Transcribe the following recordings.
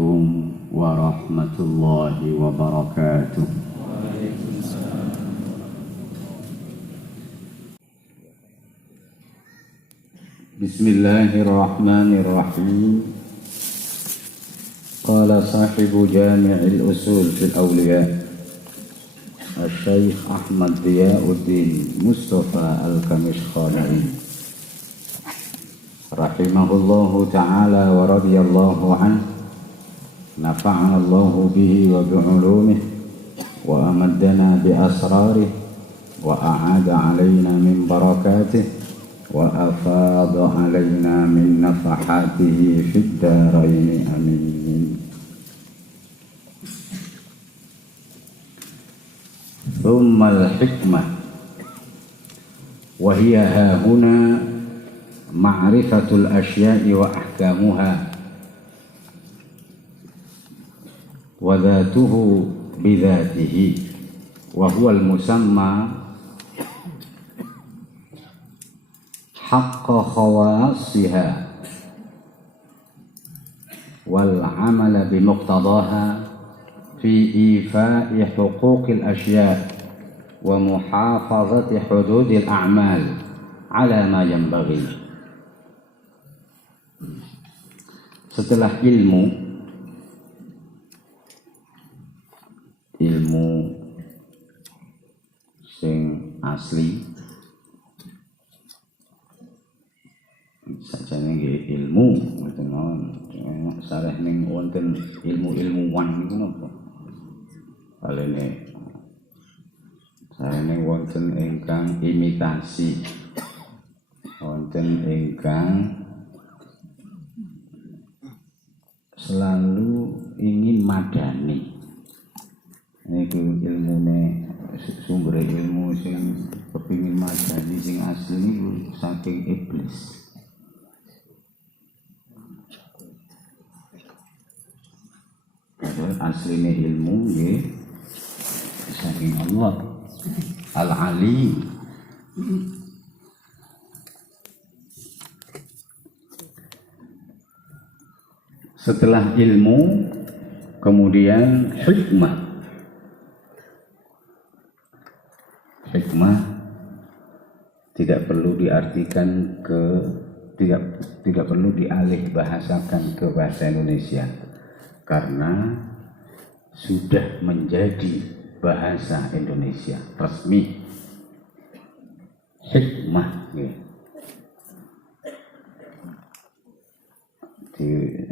عليكم ورحمة الله وبركاته. بسم الله الرحمن الرحيم. قال صاحب جامع الأصول في الأولياء الشيخ أحمد ضياء الدين مصطفى الكمشخاني رحمه الله تعالى ورضي الله عنه، نفعنا الله به وبعلومه وأمدنا بأسراره وأعاد علينا من بركاته وأفاض علينا من نفحاته في الدارين آمين. ثم الحكمة وهي هاهنا معرفة الأشياء وأحكامها وذاته بذاته، وهو المسمى حق خواصها والعمل بمقتضاها في إيفاء حقوق الأشياء ومحافظة حدود الأعمال على ما ينبغي. Setelah ilmu sing asli, sajane nggih ilmu ngoten mawon, sareh ning wonten ilmu-ilmuwan niku napa? Alene sarene wonten ingkang imitasi, wonten ingkang selalu ingin madani. Niku ilmune sumber ilmu sing kepingin madani sing asli niku saking iblis. Padahal asline ilmu nggih saking Allah Al-Alim. Setelah ilmu, kemudian hikmah. Hikmah tidak perlu diartikan tidak perlu dialih bahasakan ke bahasa Indonesia, karena sudah menjadi bahasa Indonesia resmi. Hikmah ya.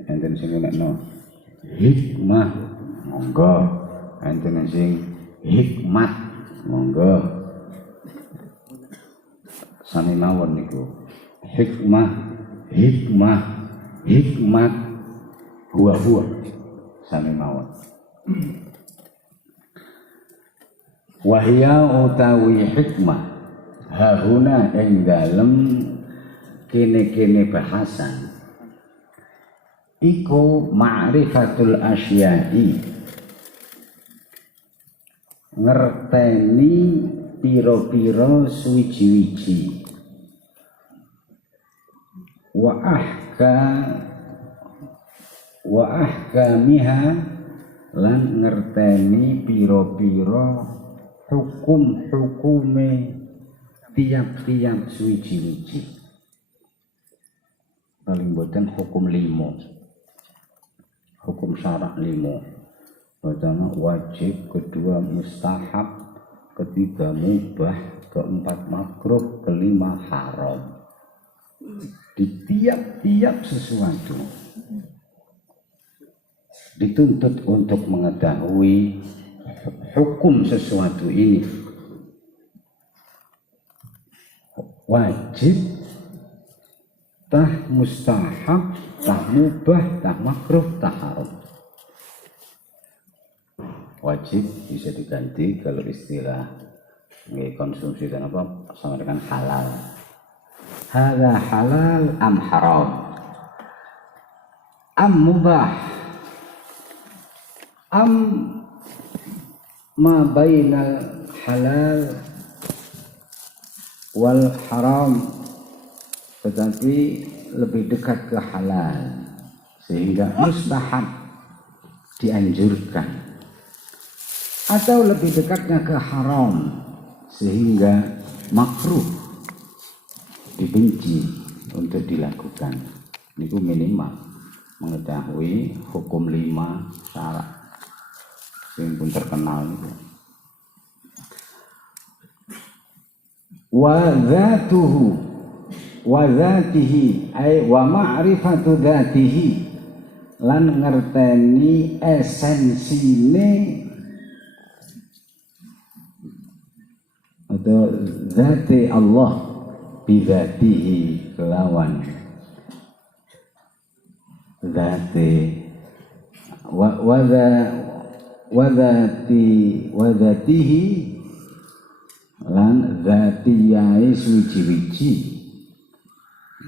Enten sing nekno hikmah monggo, enten sing hikmat monggo, sami mawon niku. Hikmah hikmat huwa sami mawon. Wahya utawi hikmah hahuna ing dalem kene-kene bahasan iku ma'rifatul asya'i, ngerteni piro-piro suwiji-wiji, wa ahkamiha lan ngerteni piro-piro hukum-hukume tiap-tiap suwiji-wiji. Paling boten hukum limo, hukum syarak limo. Pertama wajib, kedua mustahab, ketiga mubah, keempat makruh, kelima haram. Di tiap-tiap sesuatu dituntut untuk mengetahui hukum sesuatu ini. Wajib, tah mustahab, tah mubah, tah makruh, tah haram. Wajib bisa diganti kalau istilah konsumsi dan apa sama dengan halal. Hadza halal am haram, am mubah, am ma bainal halal wal haram, tetapi lebih dekat ke halal sehingga mustahab dianjurkan, atau lebih dekatnya ke haram sehingga makruh, dibenci untuk dilakukan. Niku minimal mengetahui hukum 5 syarat yang pun terkenal itu. Wa dzatuhu wa dzatihi ay wa ma'rifatu dzatihi, lan ngerteni esensine atau zati Allah bidzatihi, kelawan zati wa dzatihi lan zatiyai suci-wici,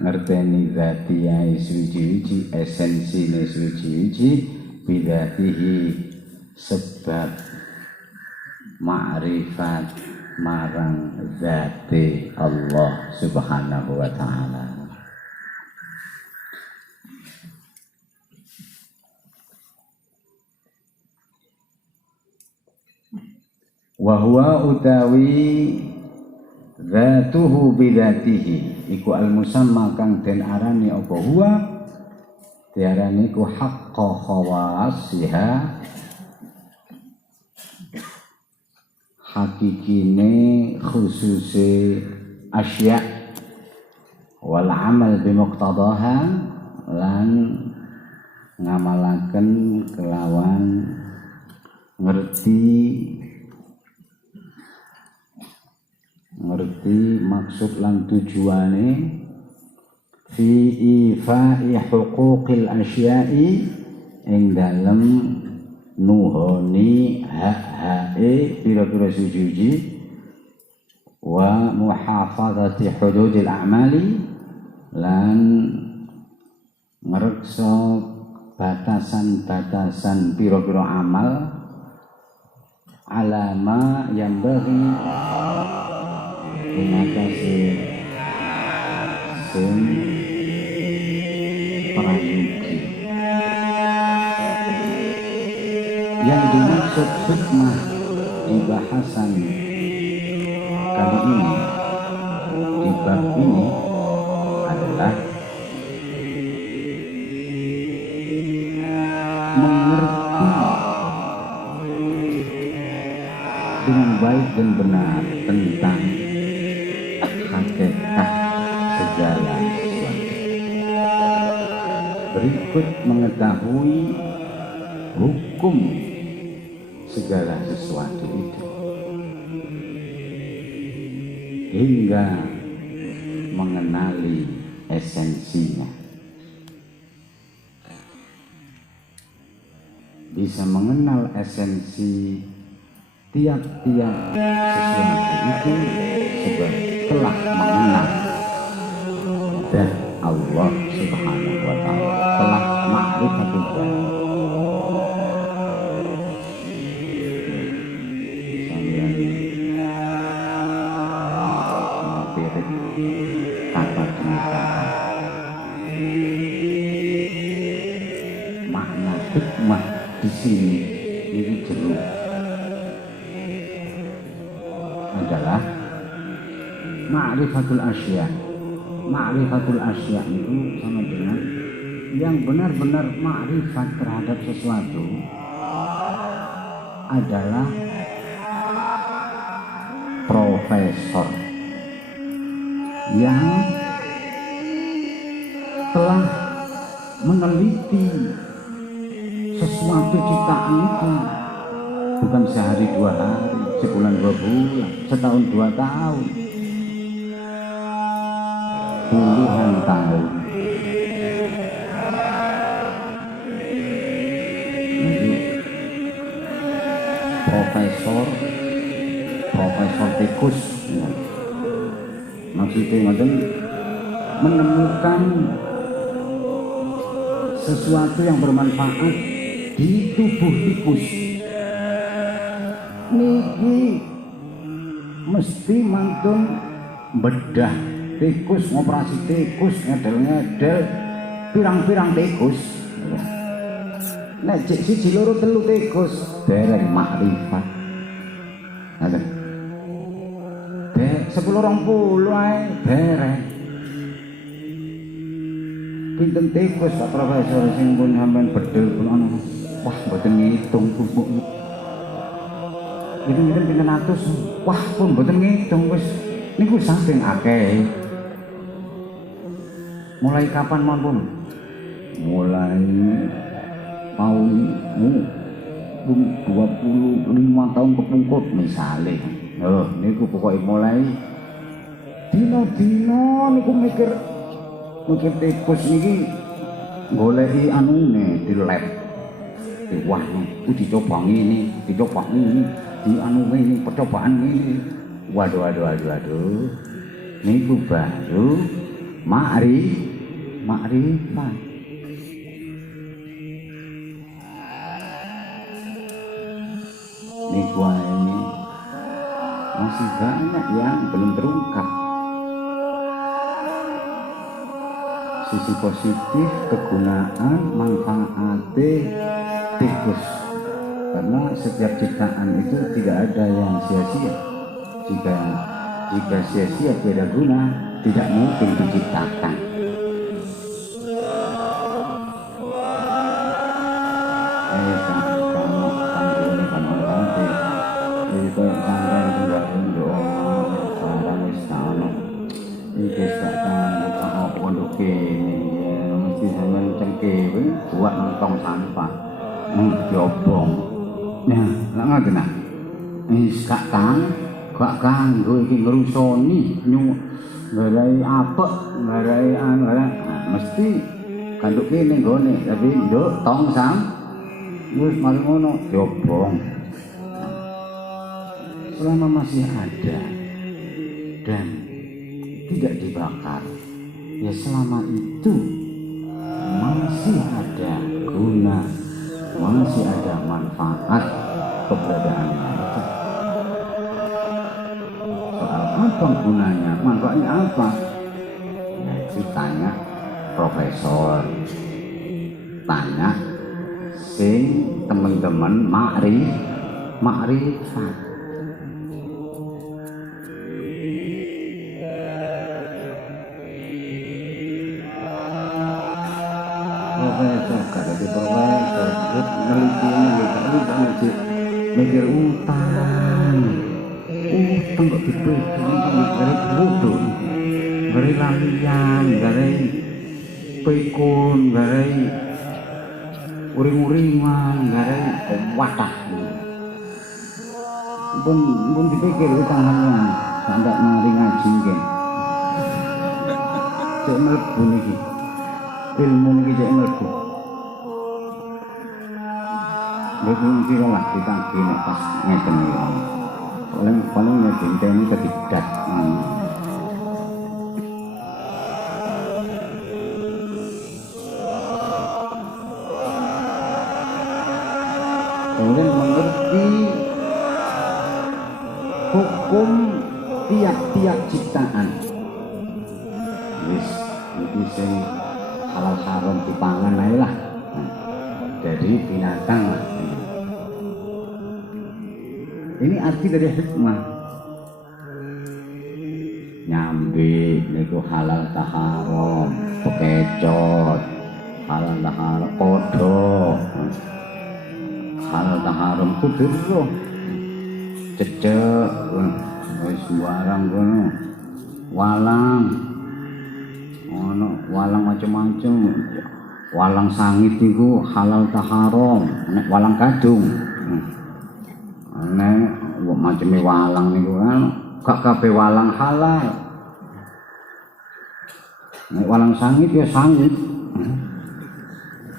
ngerteni zatiyai suci-wici, esensine suci-wici, bidzatihi sebab ma'rifat marang zati Allah subhanahu wa ta'ala. Wa huwa utawi zatuhu bidzatihi iku al-musamma kang den arani apa huwa, diarani ku haqqa khawasiha, hakikine khususe asya, wal amal bimuqtadaha, lan ngamalaken kelawan ngerti maksud lan tujuane fi ifa'i huquqil asya'i, ing dalem nuhoni hak-hake pira-pira suci, wa muhafadzati hududil a'mali, lan ngreksa batasan-batasan pira-pira amal, alama yang bagi mengatasi sing prajuki. Yang dimaksud hikmah di bahasan kali ini, di bab ini adalah mengerti dengan baik dan benar tentang hakikat segala sesuatu. Berikut mengetahui hukum segala sesuatu itu hingga mengenali esensinya. Bisa mengenal esensi tiap-tiap sesuatu itu sebab telah mengenal dan Allah subhanahu wa ta'ala, telah ma'rifatul dzat. Sambil mempirik kata demi kata makna hikmah di sini ini jeruk adalah ma'rifatul asya. Ma'rifatul asya itu sama dengan yang benar-benar ma'rifat terhadap sesuatu adalah profesor yang telah meneliti sesuatu ciptaan itu bukan sehari 2 hari, sebulan 2 bulan, setahun 2 tahun, puluhan tahun. Jadi profesor tikus, ya. Maksudnya menemukan sesuatu yang bermanfaat di tubuh tikus. Niki mesti mantun bedah tikus, ngoperasi tikus, ngedel-ngedel pirang-pirang tikus. nek cek siji loro telu tikus dereng makrifat. Ngoten. 10-20 ae dereng. Pinten tikus Pak Profesor sing pun sampean bedhel pun ana. Wah, mboten ngitung pupuk. Pinten pinten atus. Wah, pun mboten ngitung wis niku saking akeh. Mulai kapan mawon? Mulai tahun 25 tahun kepungkur misalnya. Oh, niku pokoknya mulai dino niku mikir tikus niki goleki anune di lab. Wah, dicoba ini, di anu ini percobaan ini. Waduh. Niku baru makrifat. Niku ini masih banyak yang belum terungkap. Sisi positif kegunaan manfaatnya tikus, karena setiap ciptaan itu tidak ada yang sia-sia. Jika sia-sia tidak guna, tidak mungkin diciptakan. Buat nonton sampah diobong nah ngoten nah wis gak kanggo iki ngrusoni ngarai apek ngarai mesti kanduk kene nggone tapi nduk tong sam wis mari ngono diobong. Selama masih ada dan tidak dibakar ya selama itu masih ada guna, masih ada manfaat keberadaannya itu. Soal apa gunanya, manfaatnya apa? Ya itu tanya profesor, tanya sing teman-teman makrifat. Mikir utang kok dipikir dari bodoh, dari lalian, dari pikun, dari uring-uringan, dari watah. Pun dipikir utang hanya sampai mari ngaji nggih. Cek mlebu niki. Ilmu niki cek mlebu. Mungkin lah kita gini pas ngeten iki. Paling ngenteni ketidak. Kemudian mengerti hukum tiap-tiap ciptaan. Wis iki sing halal haram dipangan ae lah. Jadi binatang. Ini arti dari hikmah. Nyambi niku halal ta haram, bekecot, halal ta haram, kodhok. Halal ta haram kudu roh. Cecek wis sembarang kono. Walang. Ono walang macam-macam. Walang sangit niku halal ta haram, nek walang kadung. Nek maceme walang niku kan gak kabeh walang halal. Nek walang sangit ya sangit.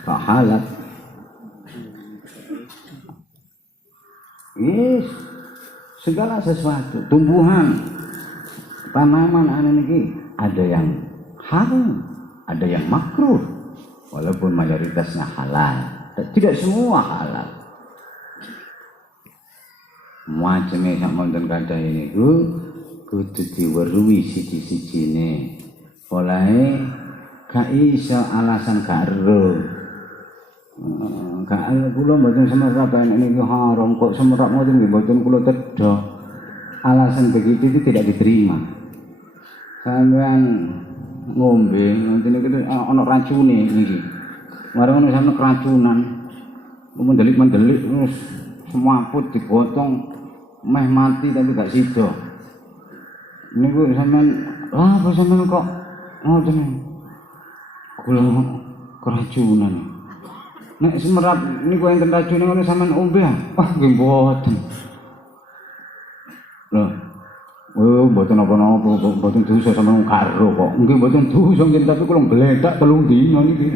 Gak halal. Yes, segala sesuatu, tumbuhan, tanaman niki ada yang haram, ada yang makruh. Walaupun mayoritasnya halal, tidak semua halal. Macamnya sak monten kathah ini kudu diweruhi siji-sijine. Olahe gak iso alasan gak ero. Kula mboten semerap ini haram kok semerap ngoten nggih mboten kula tedha. Alasan begitu itu tidak diterima. Sampeyan ngombe ngoten niku ana racune niki. Marang ono sampe keracunan. Mendelik-mendelik terus semaput digotong meh mati tapi gak sida. Niku sampean apa sampean kok ngoten kula keracunan. Nek semerap niku enten racune ngono sampean ombe. Wah nggih mboten. Lho. Oh mboten apa-apa, mboten dosa sampean karo kok. Nggih mboten dosa nggih tapi kula gledak 3 dina niki.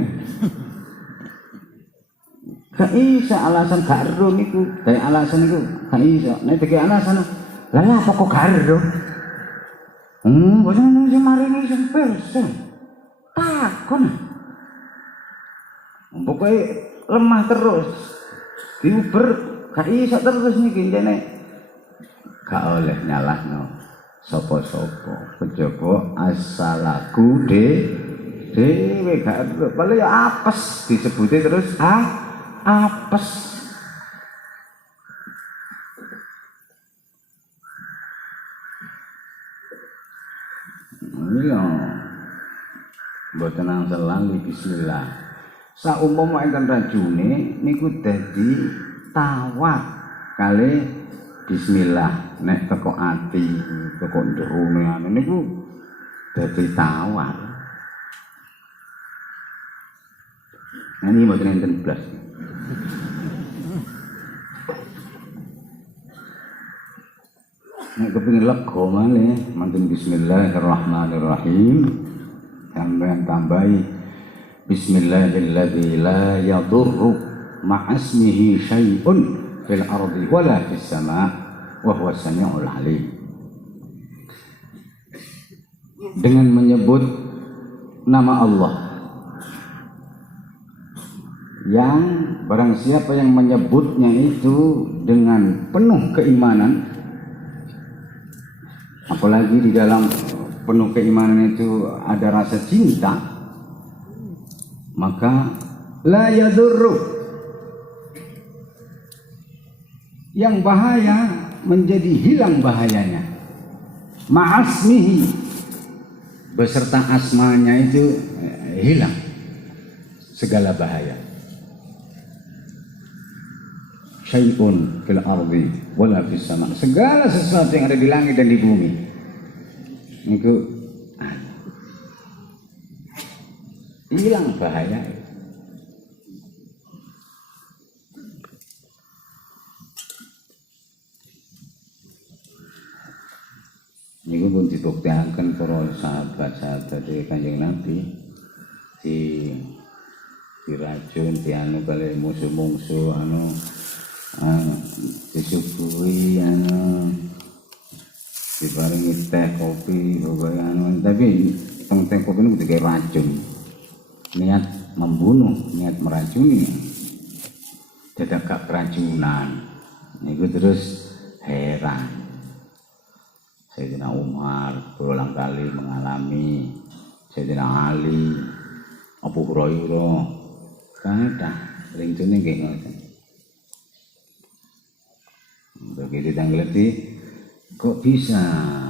Gak isa alasan karo niku. Kayak alasan niku gak isa. Nek dike alasan lah apa kok karo? Mboten sing maringi sing persen. Takon. Pokoke lemah terus diuber gak iso terus niki jane gak oleh nyalahno sapa-sapa kejaba asalaku dhewe gak paling ya apes disebute terus apes iya mboten nang selalu bismillah. Saumpama enten racune niku dadi tawat kali bismillah nek teko ati teko jerone anu niku dadi tawat. Ini mboten enten blas. Nek kepengin lega malih mantun bismillahirrahmanirrahim sampeyan tambahi Bismillahilladzi la yadurru ma'asmihi syai'un fil ardi wala fis sama' wa huwa samiul alim. Dengan menyebut nama Allah yang barang siapa yang menyebutnya itu dengan penuh keimanan, apalagi di dalam penuh keimanan itu ada rasa cinta, maka la yadurru, yang bahaya menjadi hilang bahayanya, ma'asmihi beserta asmanya itu hilang segala bahaya. Syai'un fil ardi wala fis sama', segala sesuatu yang ada di langit dan di bumi itu hilang bahaya. Niku pun dibuktikan para sahabat-sahabat dari Kanjeng Nabi diracun dianu kali musuh-musuh disuguhi diparingi teh kopi pokoknya tapi teh kopi itu digawe racun. Niat membunuh, niat meracuni, dadak gak keracunan. Niku terus heran. Sayyidina Umar berulang kali mengalami, Sayyidina Ali, Abu Hurairah, kathah ringtune nggih ngoten. Begitu ditanggleti, kok bisa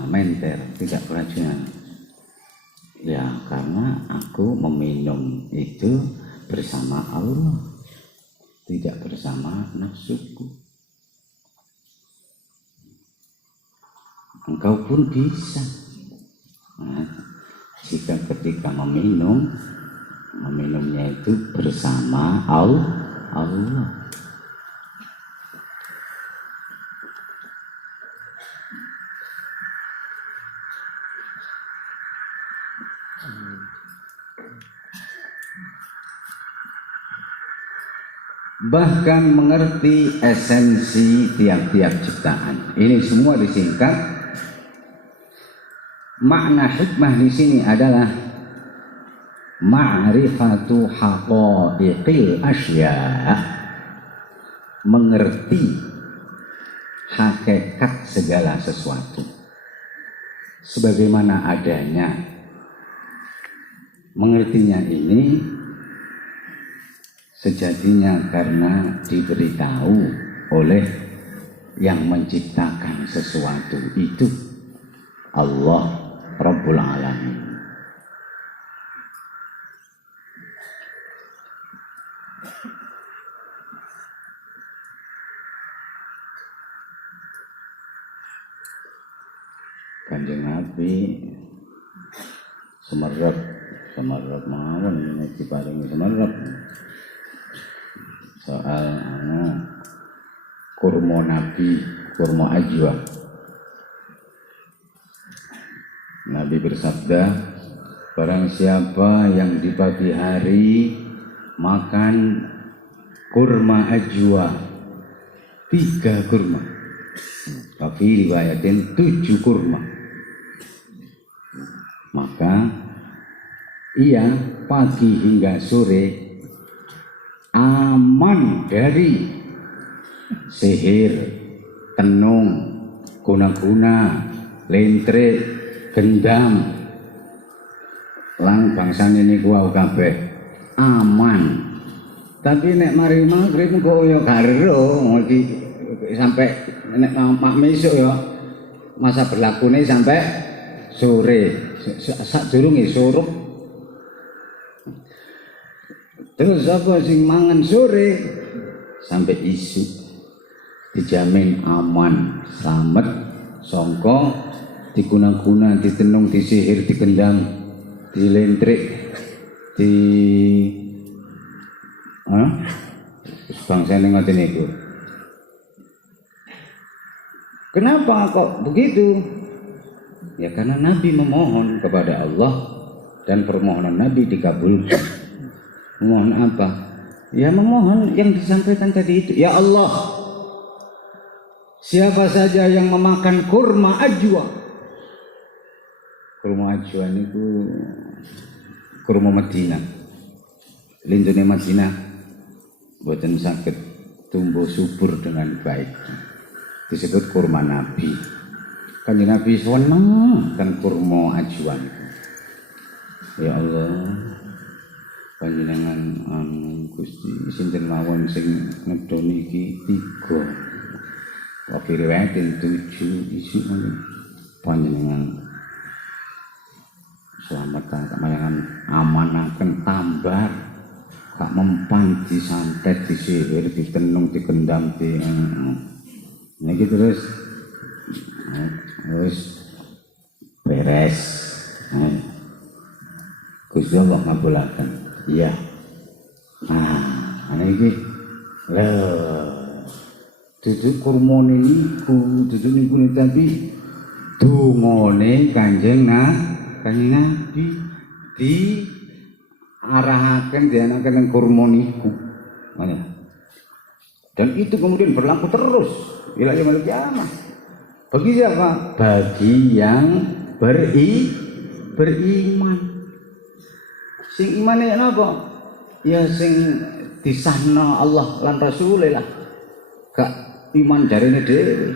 menter tidak keracunan? Ya karena aku meminum itu bersama Allah, tidak bersama nafsuku. Engkau pun bisa. Nah, jika ketika meminumnya itu bersama Allah. Bahkan mengerti esensi tiap-tiap ciptaan. Ini semua disingkat. Makna hikmah di sini adalah ma'rifatu haqa'iqil asya', mengerti hakikat segala sesuatu sebagaimana adanya. Mengertinya ini Sejatinya karena diberitahu oleh yang menciptakan sesuatu itu Allah Rabbul Alamin. Kanjeng Nabi semerep mawon ini diparingi semerep soal kurma Nabi, kurma ajwa. Nabi bersabda, barang siapa yang di pagi hari makan kurma ajwa 3 kurma, tapi riwayatin 7 kurma, maka ia pagi hingga sore aman dari sihir, tenung, guna-guna, lentrik, gendam, lang bangsane niku wae kabeh aman. Tapi nek mari magrib kok ya garo iki sampai nek mak mesuk ya masa berlakune sampai sore, sadurunge surup. Terus apa sing mangan sore sampai isu dijamin aman, selamat, songko, diguna-guna, ditenung, disihir, digendam, dilentrik, di bangsa ini ngoten niku. Kenapa kok begitu? Ya karena Nabi memohon kepada Allah dan permohonan Nabi dikabulkan. Memohon apa? Ya memohon yang disampaikan tadi itu. Ya Allah, siapa saja yang memakan kurma ajwa. Kurma ajwa itu kurma Madinah. Lindune Madinah boten saged tumbuh subur dengan baik. Disebut kurma Nabi. Kanjeng Nabi seneng kan kurma ajwa itu. Ya Allah, panjenengan Gusti sinten mawon sing ngedoni iki 3. Wakil riwayatin 7 isu panjenengan selamatkan panjenengan amanaken tambar gak mempan disantet disihir ditenung digendam di niki terus beres. Gusti Allah ngabulaken. Iya. Nah, ini lho. Dudu kurmane niku, dudu niku tapi dungane Kanjeng Nabi di arahaken dianaken kurma niku. Dan itu kemudian berlaku terus ila yaumil kiamah. Bagi siapa? Bagi yang beriman. Sing imane napa? Ya sing disahna Allah lan Rasulullah. Gak iman jarene dhewe.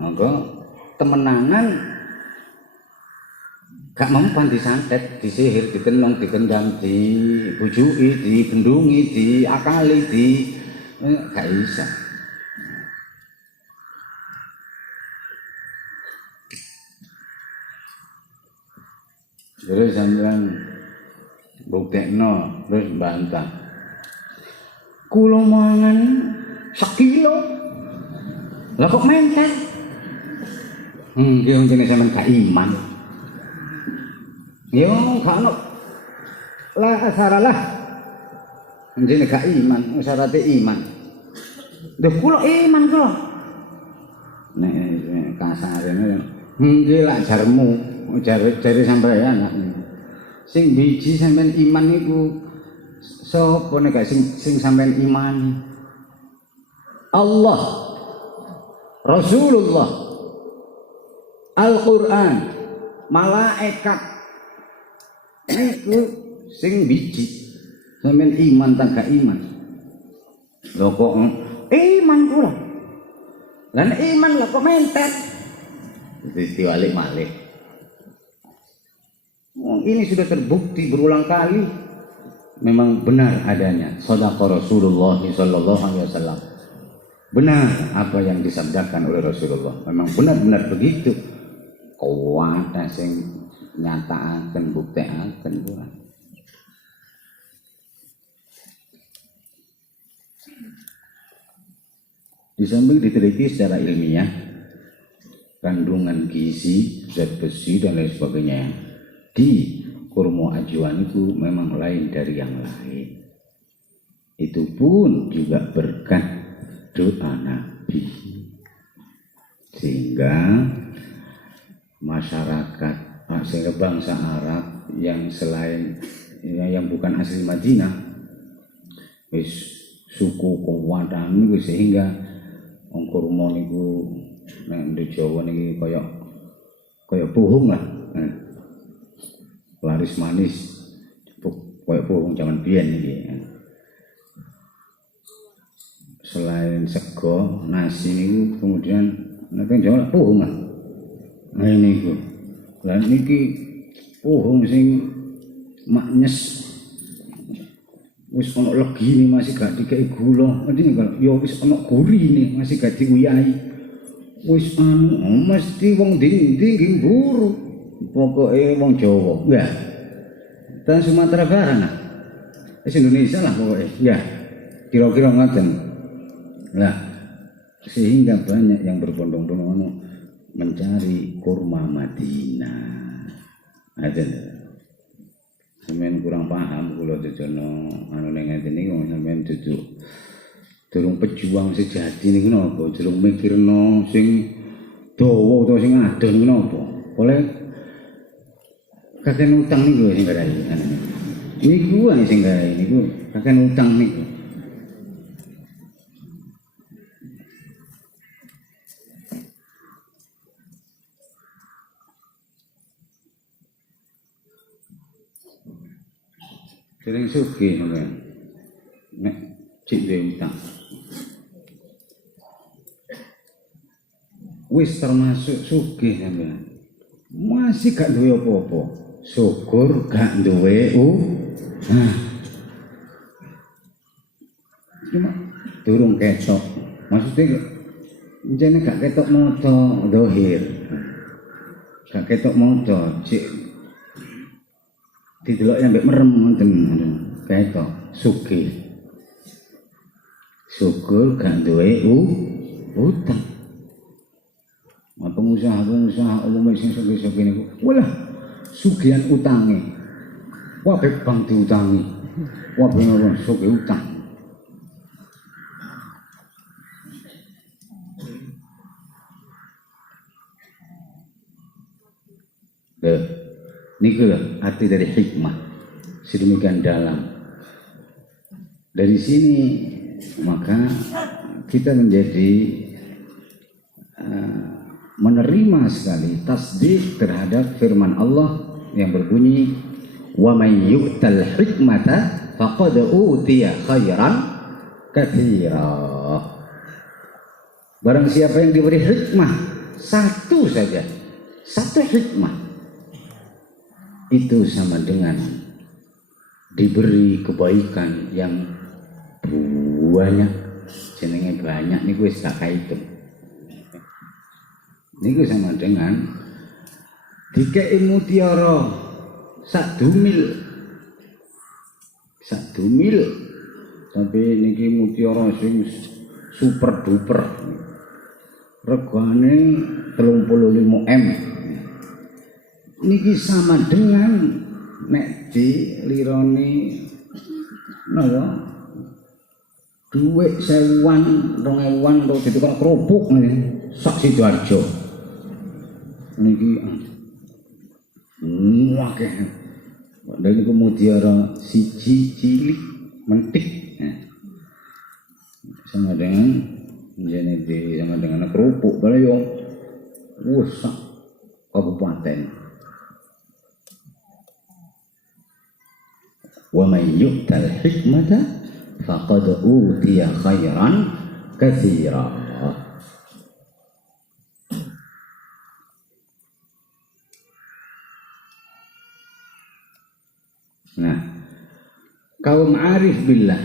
Monggo temenangan gak mempan disantet, disihir, ditenung, digendam, dibujuki, dibendungi, diakali, gak bisa. Terus sampean buktekno terus bantah. Kula mangan 1 kilo. Lah kok menter? Nggih jenenge sampean gak iman. Yo gak ono. Lah asaralah. Jenenge gak iman, syaratnya iman. Lho kula iman kula. Nek kasarane nggih lak jarmu. Jare sampeyan sing biji sampean iman niku sapa nek gak sing sampean iman? Allah, Rasulullah, Al-Qur'an, malaikat niku sing biji sampean iman tak gak iman. Lho kok iman kula. Lan iman lah kok mentet. Diwalik-malik. Ini sudah terbukti berulang kali memang benar adanya. Shadaqa Rasulullah sallallahu alaihi wasallam. Benar apa yang disabdakan oleh Rasulullah. Memang benar-benar begitu. Kuat sing nyatakaken buktekaken kuwi. Di samping diteliti secara ilmiah, kandungan gizi, zat besi dan lain sebagainya di kurma ajwan itu memang lain dari yang lain. Itu pun juga berkat doa Nabi. Sehingga masyarakat, sehingga bangsa Arab yang selain yang bukan asli Madinah, wis suku Kuwatan niku sehingga wong kurma niku nek di Jawa niki kaya puhung lah. Laris manis kaya puhung zaman biyen iki. Selain sego, nasi niku kemudian nek Jawa puhung lah. Nah niku. Lah niki puhung sing maknyes wis ana legine masih gak dikei gula, ngerti kalau ya wis ana gurine masih gak diuyahi. Wis mesti wong ndi-ndi nggih mburu. Pokoke wong Jawa. Enggak. Dan Sumatera Barat nah. Indonesia lah pokoknya. Ya. Kira-kira ngoten. Lah sehingga banyak yang berbondong-bondong mencari kurma Madinah. Ada. Sampeyan kurang paham kula Jojono anu ning ngene niku sampeyan durung pejuang sejati niku napa durung mikirno sing dawa utawa sing adon niku napa oleh kakek utang niku sing garai niku sing garai niku kakek utang niku. Sering sugih sampeyan. Nek cik duwe utang. Wis termasuk sugih sampeyan. Masih gak duwe apa-apa. Syukur gak duwe cuma durung ketok. Maksudnya jane gak ketok moto dohir. Gak ketok moto cik didelok ambek merem ngoten ketok sugih. Syukur gak duwe utang. Pengusaha umum sing sugih-sugih niku walah sugihan utange. Wah bang diutangi. Wah bener sugih utang. Niku arti dari hikmah sedemikian dalam. Dari sini maka kita menjadi menerima sekali tasdik terhadap firman Allah yang berbunyi wa may yu'tal hikmata faqad utiya khairan katsira. Barang siapa yang diberi hikmah satu saja, satu hikmah itu sama dengan diberi kebaikan yang banyak. Jenenge banyak niku wis tak kaitung. Niku sama dengan dikei mutiara sak dumil. Tapi niki mutiara sing super duper. Regane 35 M. Niki sama dengan nek dilironi napa duit 1000-an 2000-an to ditukar kerupuk sak Sidoarjo niki akeh dan niku mutiara siji cilik mentik sama dengan jane sama dengan kerupuk bare yo wis sak kabupaten. Wa may yu'tal hikmata faqad utiya khairan katsira. Nah, kaum arif billah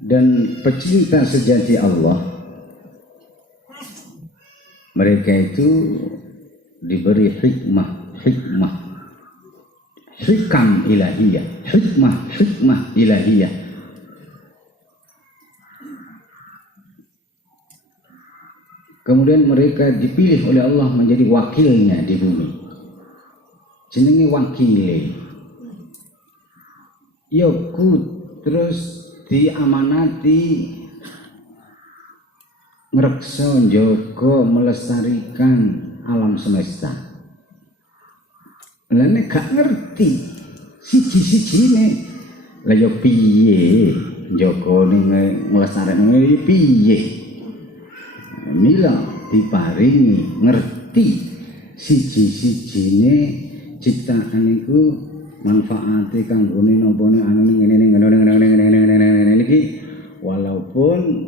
dan pecinta sejati Allah, mereka itu diberi hikam ilahiyah, hikmah ilahiyah. Kemudian mereka dipilih oleh Allah menjadi wakilnya di bumi. Jenenge wakile. Yoku terus diamanati ngrekso njaga melestarikan alam semesta. Lah nek gak ngerti siji-sijine lah yo piye njagane nglestarekne piye. Mila diparingi ngerti siji-sijine ciptaan iku manfaate kanggone napa anu ngene iki, walaupun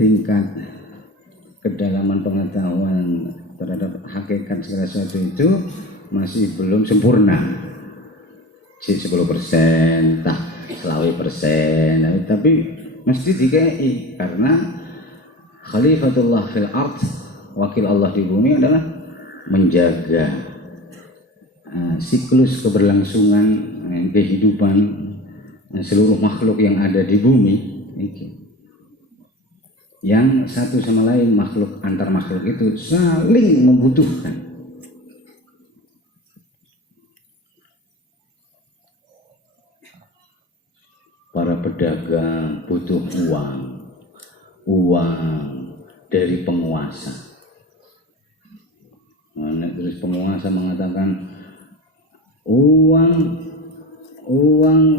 tingkat kedalaman pengetahuan terhadap hakikat segala sesuatu itu masih belum sempurna. 10%, tak 20%, tapi mesti dikei karena Khalifatullah fil ard, wakil Allah di bumi adalah menjaga siklus keberlangsungan kehidupan seluruh makhluk yang ada di bumi. Yang satu sama lain makhluk antar makhluk itu saling membutuhkan. Para pedagang butuh uang dari penguasa. Nah, terus penguasa mengatakan uang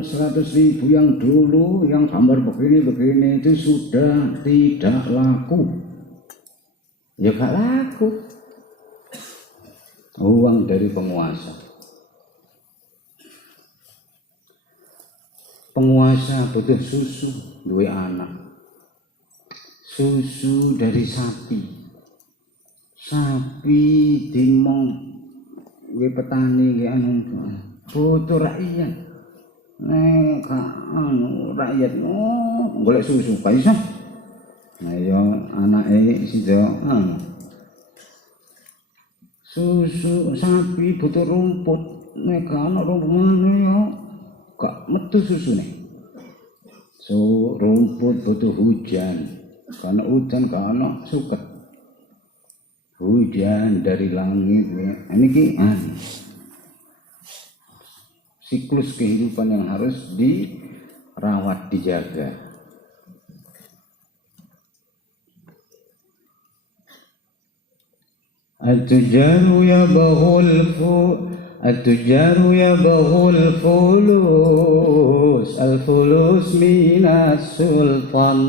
100.000 yang dulu yang gambar begini itu sudah tidak laku. Ya gak laku. Uang dari penguasa. Penguasa butuh susu, duwe anak. Susu dari sapi dimong gue petani gue anu butuh rakyat rakyat golek susu gak iso. Nah ya anake sida susu sapi butuh rumput, nek ana rumput ya gak metu susune. So rumput butuh hujan. Karena hujan karena suket hujan dari langit ya. Ini siklus kehidupan yang harus dirawat, dijaga. At-tujaru yabghul fulus al-fulus minas sultan.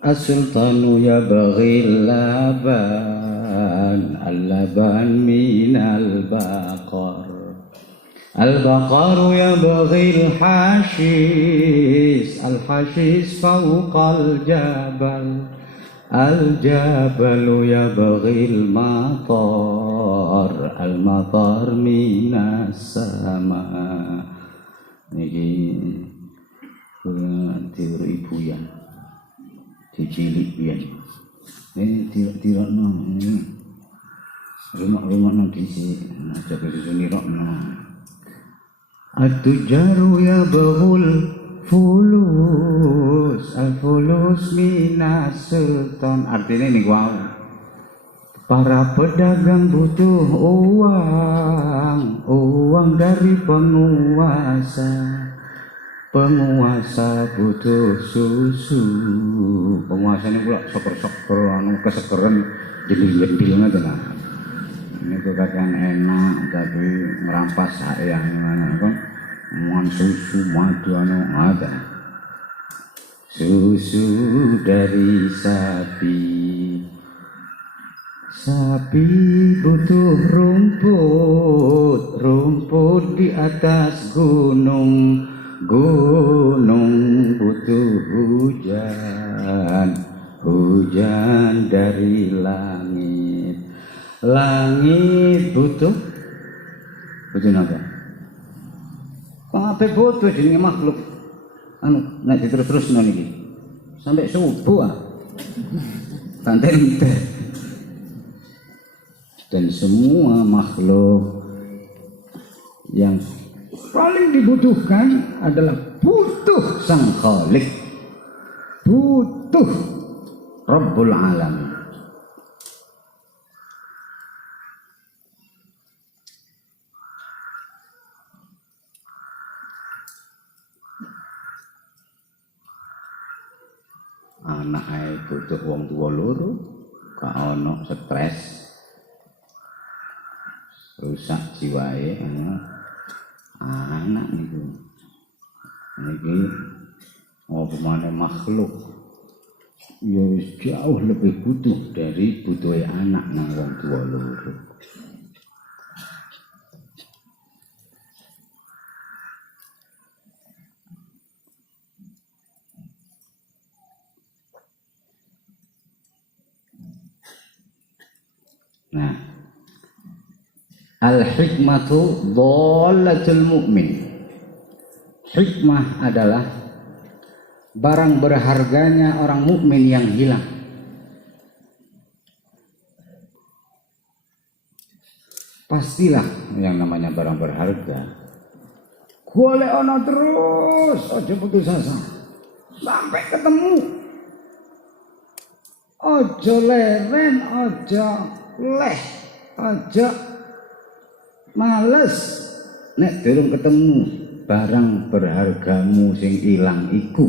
As-sultanu yabghil laban, al-laban minal baqar. Al-baqaru yabghil hashis, al-hashis fawqal jabal. Al-jabalu yabghil matar, al-matar minas sama. Niki teori ibu ya. Cilik pian. Tirokno ini. Rumah dhisik, aja kesune rokno. At-tujaru yabghul fulus, al-fulus minas sultan. Artinya ini wow. Para pedagang butuh uang dari penguasa. Penguasa butuh susu. Penguasa ini pula seker-seker, kesekeran jendil-jendil aja lah. Ini kekayaan enak, tapi merampas saya gimana kan? Mohon susu madu ada. Susu dari sapi. Sapi butuh rumput di atas gunung butuh hujan dari langit butuh apa? Kabeh butuh jenenge makhluk. Nek diterus-terusno niki. Sampai subuh ah. Tante-tante. Dan semua makhluk yang paling dibutuhkan adalah butuh Sang Khalik, butuh Rabbul Alamin. Anak ae butuh wong tuwa loro, gak ono stres. Rusak jiwae anak niku. Niki apa maneh makhluk ya jauh lebih butuh dari butuhe anak nang wong tuwa loro. Nah, al-hikmatu dhalatul mu'min. Hikmah adalah barang berharganya orang mukmin yang hilang. Pastilah yang namanya barang berharga golek ono terus, aja putus asa sampai ketemu. Aja leren, aja leh, aja males nek durung ketemu barang berhargamu sing ilang iku.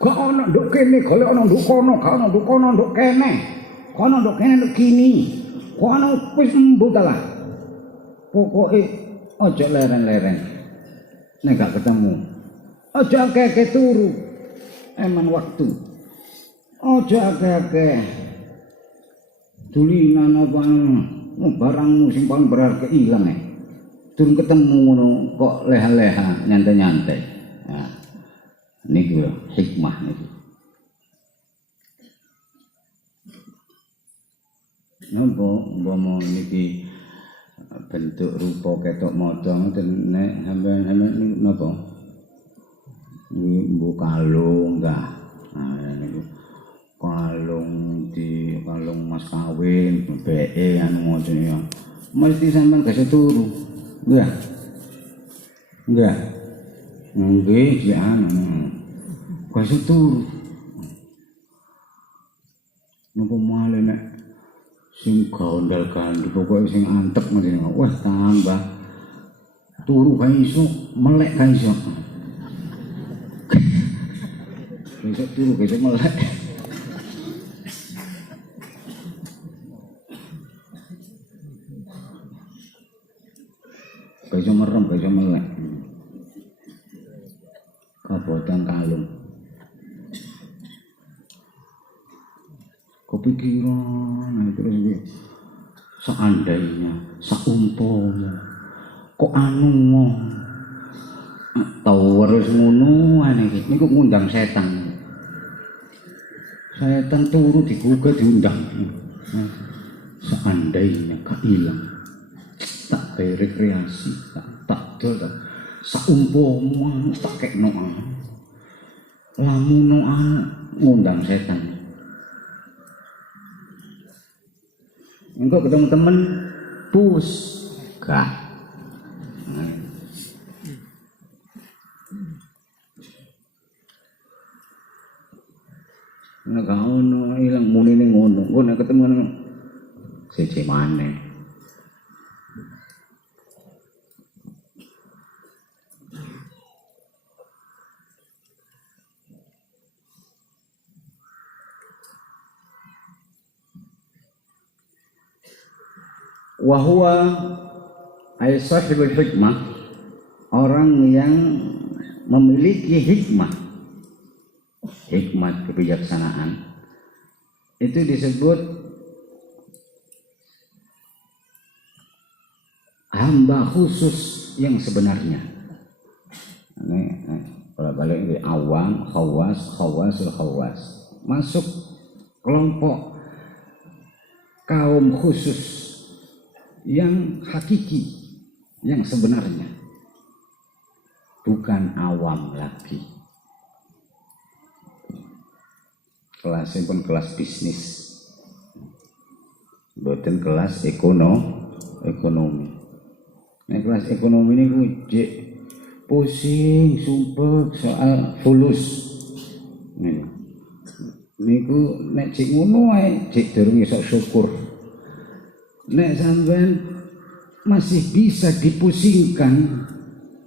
Kok ono nduk kene, golek ono nduk kono, gak ono nduk kono, nduk kene. Kono nduk kene nduk kini. Kono wis mbutalah. Pokoke aja leren-leren. Nek gak ketemu, aja akeh-akeh turu. Eman waktu. Aja akeh-akeh dulinan apa barangmu sing paling berharga ilang durung ketemu ngono kok leha-leha nyantai-nyantai. Nah, niku hikmah niku. Napa umpama niki bentuk rupa ketok maca ngoten nek sampeyan napa? Niki mbok kalung enggak. Nah niku kalung mas kawin beke anu ngoten ya. Mesti sampean gak turu. Enggak. Enggak. Nggih, ya anu. Gak turu. Napa male nek sing gondal-gandul pokoke sing antep ngene. Wah, tambah turu gak iso, melek gak iso. Besok turu gak iso melek. Gak iso merem, gak iso melek. Kabotan kalung. Kepikiran terus iki. Seandainya, saumpama kok anu tau harus ngono iki. Niku ngundang setan. Setan turu digugat diundang. Seandainya kailang tak berekreasi, tak dol tak saumpama tak kekno lamun ngundang setan. Engko ketemu temen pus gak. Nek ono ilang munine ngono, engko nek ketemu siji maneh. Wahwa ay sahibul hikmah, orang yang memiliki hikmah, hikmat kebijaksanaan itu disebut hamba khusus yang sebenarnya. Ini kalau balik ini awam, khawasul khawas, masuk kelompok kaum khusus yang hakiki, yang sebenarnya, bukan awam lagi. Kelasnya pun kelas bisnis, bukan kelas ekonomi. Nah, kelas ekonomi ini gue pusing, sumpah soal fulus. Niku nek cik ngono ae, cik durung iso syukur. Nek sampean masih bisa dipusingkan,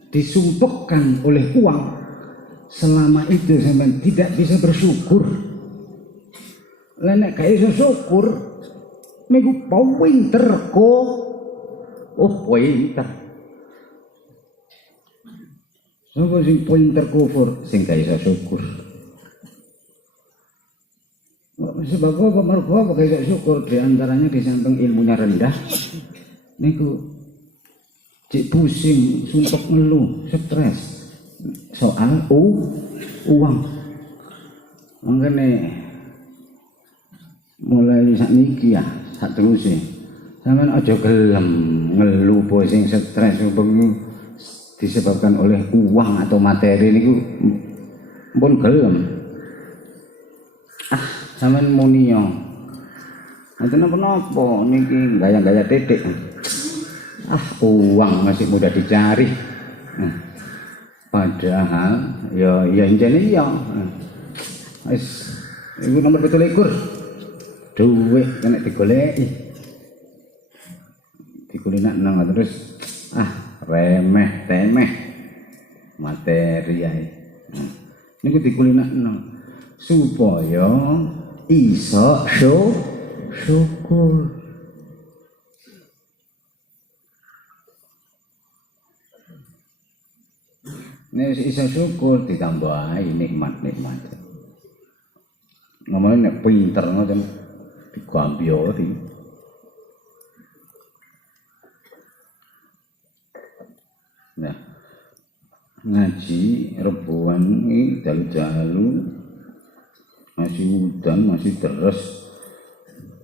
disumpukkan oleh uang, selama itu sampean tidak bisa bersyukur. Lah nek gak iso syukur, niku pinter kok. Oh, pinter. Sapa sing pinter kufur, sing gak iso syukur. Sebab apa mergo apa gak syukur, di antaranya di samping ilmunya rendah niku cik pusing, sumpek ngeluh, stres soal uang. Makanya mulai sakniki ya, sak teruse sampean aja gelem ngeluh pusing stres disebabkan oleh uang atau materi niku pun gelem. Sampeyan muni yo. Mboten napa-napa niki gaya-gaya titik. Uang masih mudah dicari. Padahal ya njene ya. Wis iku nomor 17. Duit kena digoleki. Dikulinak nang terus remeh temeh materi ae. Niku dikulinak nang supaya iso syukur. Nek iso syukur ditambahi nikmat-nikmat. Ngomongnya nek pinter ngoten digambiori. Nah, ngaji rebuan iki dalu-dalu masih hujan, masih deres,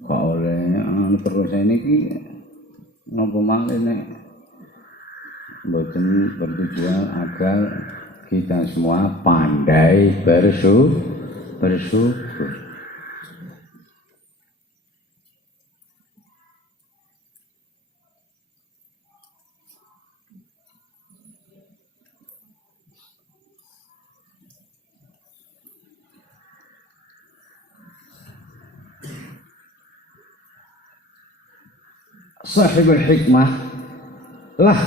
kok oleh terus ini ki nopo malih nek mboten bertujuan agar kita semua pandai bersyukur. Sahibul hikmah lah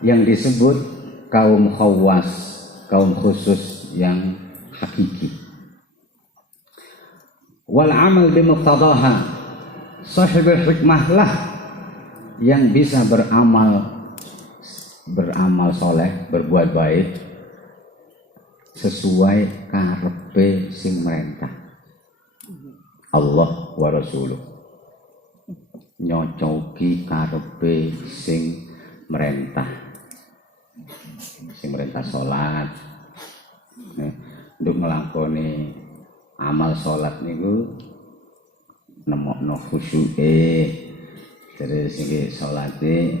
yang disebut kaum khawas, kaum khusus yang hakiki. Wal amal bimuqtadaha, sahibul hikmah lah yang bisa beramal soleh, berbuat baik sesuai karepe sing merentah Allah wa rasuluh. Nyocoki karepe sing merentah salat untuk nglakoni amal salat niku nemokno khusyuke, terus iki salate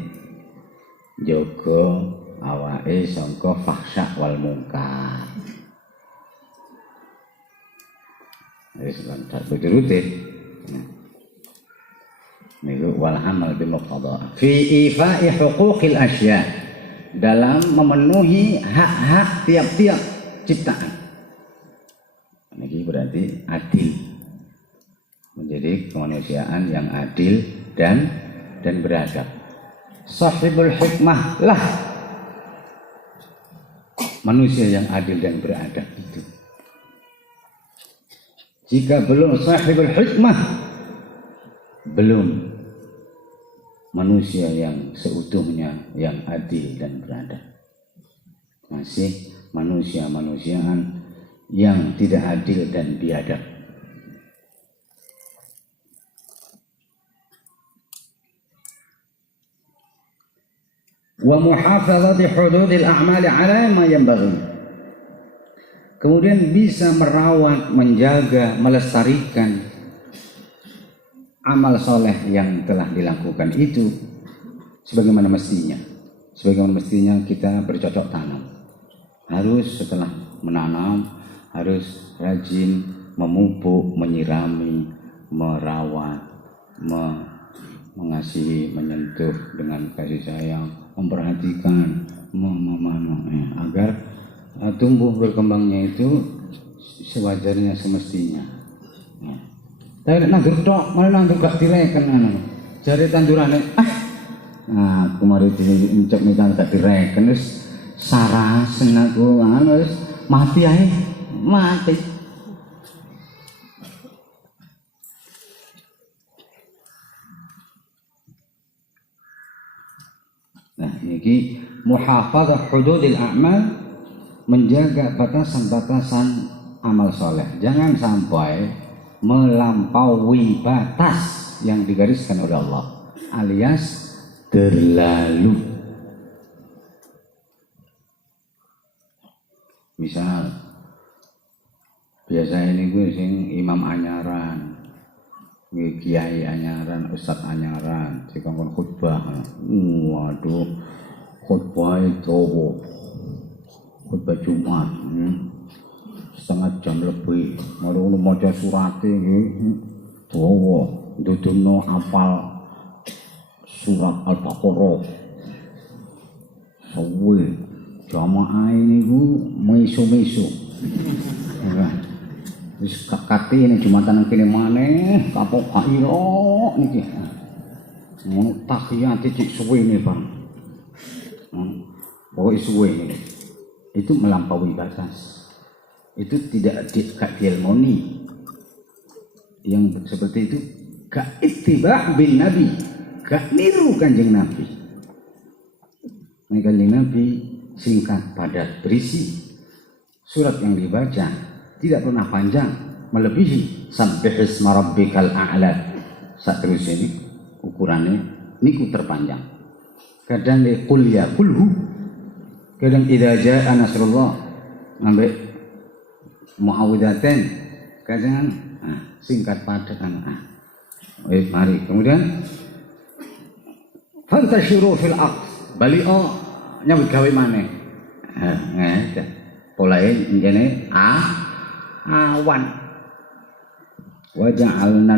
njaga awake saka fahsya wal mungkar. Wis lan terus niku wal amal bi muqtada fi ifa'i huquqil asya, dalam memenuhi hak-hak tiap-tiap ciptaan. Niki berarti adil, menjadi kemanusiaan yang adil dan beradab. Sahibul hikmah lah manusia yang adil dan beradab itu. Jika belum sahibul hikmah, belum manusia yang seutuhnya yang adil dan beradab. Masih manusia-manusiaan yang tidak adil dan biadab. Wa muhafazati hududil a'mali ala ma yanbaghi. Kemudian bisa merawat, menjaga, melestarikan amal soleh yang telah dilakukan itu sebagaimana mestinya. Sebagaimana mestinya kita bercocok tanam. Harus setelah menanam harus rajin memupuk, menyirami, merawat, mengasihi, menyentuh dengan kasih sayang, memperhatikan, agar tumbuh berkembangnya itu sewajarnya semestinya. Tapi nandur tok, malah nandur gak direken ngono. Jare tandurane, aku mari diincek mikal gak direken wis sarasen aku wis mati ae, mati. Nah, ini muhafadzah hududil a'mal, menjaga batasan-batasan amal soleh. Jangan sampai melampaui batas yang digariskan oleh Allah, alias terlalu. Misal biasa ini gue sing imam anyaran, kiai anyaran, ustad anyaran, dikongkon khutbah. Waduh, khutbah itu khutbah Jumat, setengah jam lebih. Lalu maca surat ini, duduno apal surat Al-Baqarah. Sawi jamaah ini ku mesu-mesu. Wis kakati ini Jumatan kene maneh kapok kairo niki. Ngono tahiyat cicik suwe ne, Bang. Pokoke suwe ini. Itu melampaui batas. Itu tidak diilmoni. Yang seperti itu gak ittiba' bin Nabi, gak niru Kanjeng Nabi. Kanjeng Nabi singkat, padat, berisi. Surat yang dibaca tidak pernah panjang melebihi sabbihisma rabbikal a'la. Saterus ini ukurannya niku terpanjang. Kadang qul ya qulhu, kadang idza jaa nasrullah ngambil muawwidzatain, kadang singkat padat mari. Kemudian fantashiru fil ardh, bali'o nyambut gawe maneh. Polae ngene awan. Waja'alna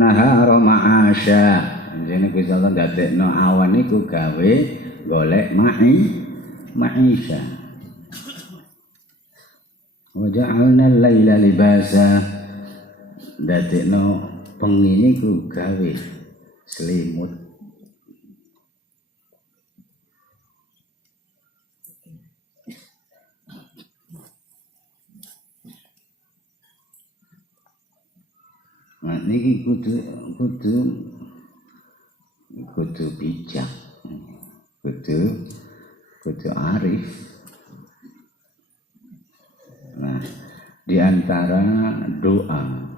nahara ma'asya. Jene Gusti Allah dadekno awan iku gawe golek ma'isya. Waja'alna laila libasa. Dadekno bengi niku gawe selimut. Nah, niki kudu bijak, kudu arif. Nah, di antara doa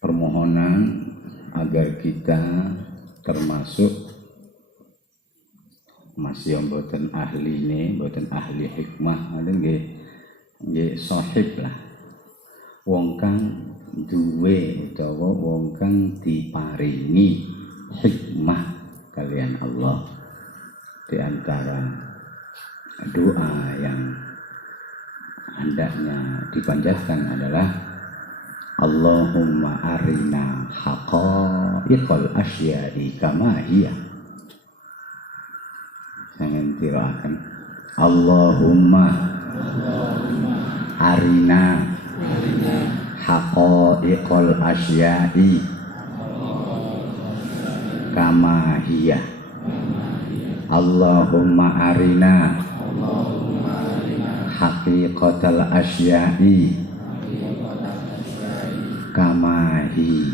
permohonan agar kita termasuk masih yang boten ahli ini, boten ahli hikmah, ada nggih. Nggih sahib lah, wong kang duwe utawa wong kang diparingi hikmah kalian Allah. Di antara doa yang hendaknya dipanjatkan adalah Allahumma arina haqa'iqal asya'i kama hiya. Saya ngentirakan Allahumma arina haqa'iqal asya'i kama hiya. Allahumma arina haqiqatal asya'i kama hi.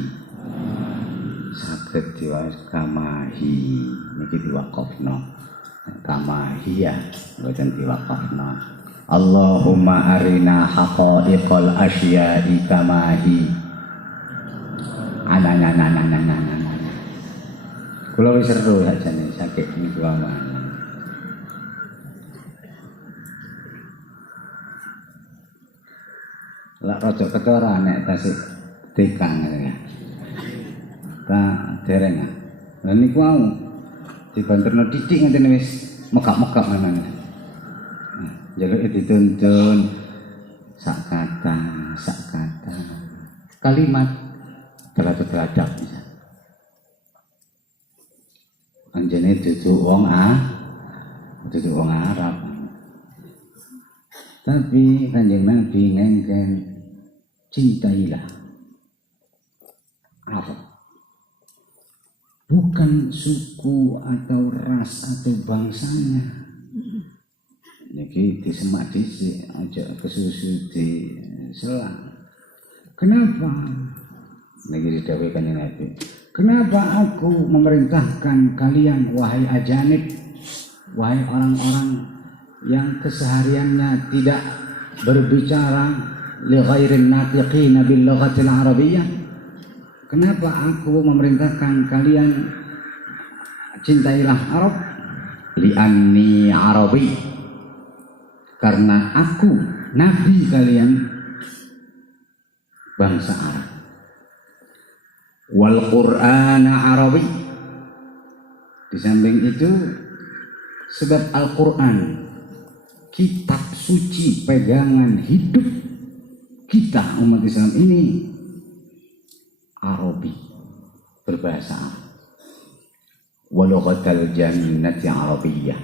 Saged diwaos kama hi niki diwaqafno. Kama hiya boten diwaqafno. Allahumma arina haqa'iqal asya'i kama hi. Kula wis seru sakjane sakit niku wae. Lah rada ketara nek tasih tekang ya. Tak dereng. Lah niku wau dibanterno titik ngene wis mekak-mekak ngono. Jaluk dituntun sak kata kalimat terhadap bisa. Anjene dudu wong Arab. Tapi Kanjeng Nabi ngengken cintailah Arab. Bukan suku atau ras atau bangsanya. Niki disemak dhisik aja kesusu di selang. Kenapa? Niki didhawuhi Kanjeng Nabi. Kenapa aku memerintahkan kalian wahai ajanib, wahai orang-orang yang kesehariannya tidak berbicara li ghairin natiqina bil lughatil arabiyyah? Kenapa aku memerintahkan kalian cintailah Arab? Li'anni Arabi. Karena aku nabi kalian bangsa Arab. Wal Qur'ana Arabi. Di samping itu sebab Al-Qur'an kitab suci pegangan hidup kita umat Islam ini Arabi, berbahasa Arab. Walughatal jannati Arabiyyah.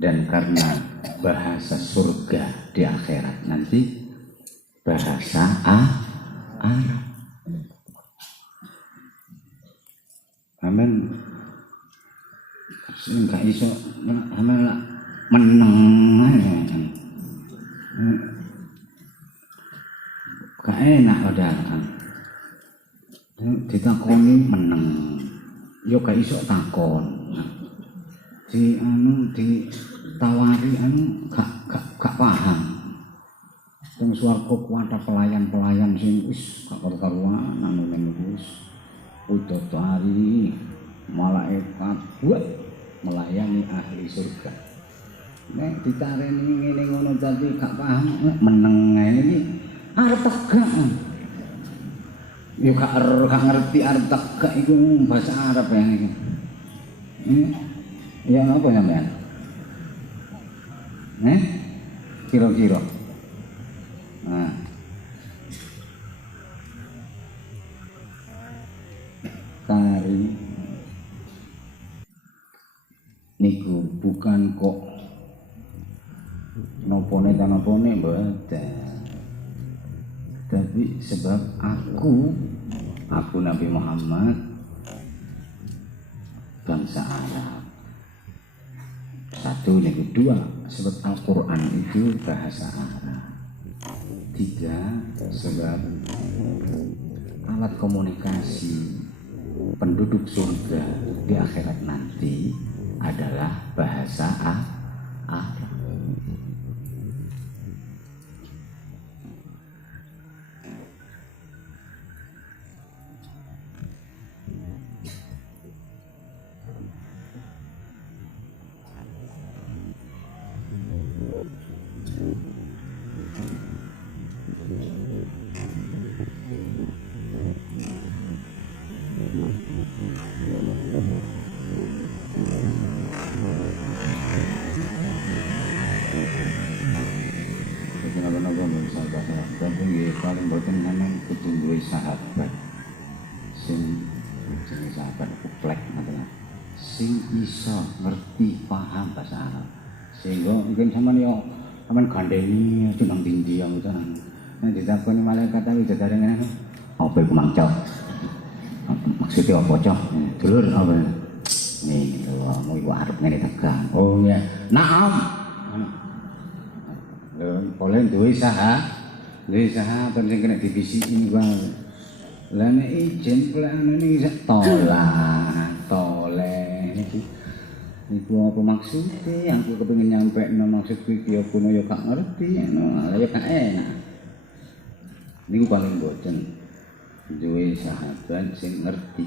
Dan karena bahasa surga di akhirat nanti bahasa Arab. Amin. Enggak iso amin lah meneng aja. Gak enak udah. Ditakoni meneng, yo gak iso takon. Ditawari gak paham. Teng swarga kuwata pelayan-pelayan sing wis gak karu-karuan anu wis widodari malaikat buat melayani ahli surga. Nek ditareni ngene ngono tapi gak paham meneng ngene iki arep tegak. Yo gak ngerti arep tegak iku bahasa Arab ya iki. Ya apa sampean? Kira-kira. Nah. Kari niku bukan kok nopone mboten. Tapi sebab aku Nabi Muhammad bangsa Arab. Satu, yang kedua, sebab Al-Quran itu bahasa Arab. Tiga, sebab alat komunikasi penduduk surga di akhirat nanti adalah bahasa Arab. Paling boten nang kudu sahabat sing jenenge sahabat kuplek ngoten. Sing iso ngerti paham bahasa Arab. Sehingga mungkin sampean gandeni nang ndi ngoten. Nek ditakoni malaikat iki dadare ngene. Apa iku mangcok? Maksudnya apa, Cok? Dulur apa? Nih, mau iku arep ngene tegang. Oh ya, naam. Boleh duwe sahabat sing kena dibisiki wae. Lah nek ijen pelane iki toleh iki. Iku apa maksudnya? Aku kepengin nyampekno maksud iki ya kuno ya gak ngerti, ya gak enak. Niku paling boten duwe sahabat sing ngerti.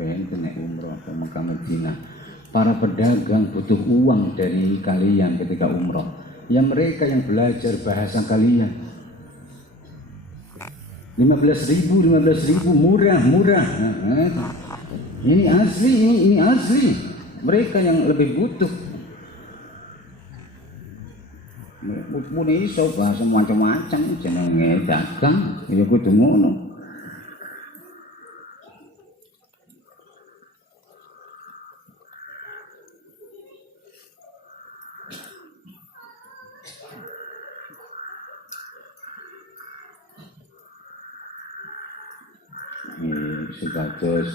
Ben itu nek umroh ke Mekah Madinah. Para pedagang butuh uang dari kalian ketika umroh. Ya mereka yang belajar bahasa kalian. 15.000 murah. Ini asli. Mereka yang lebih butuh. Mune iso bahasa macam-macam jenenge dagang ya kudu ngono. Supados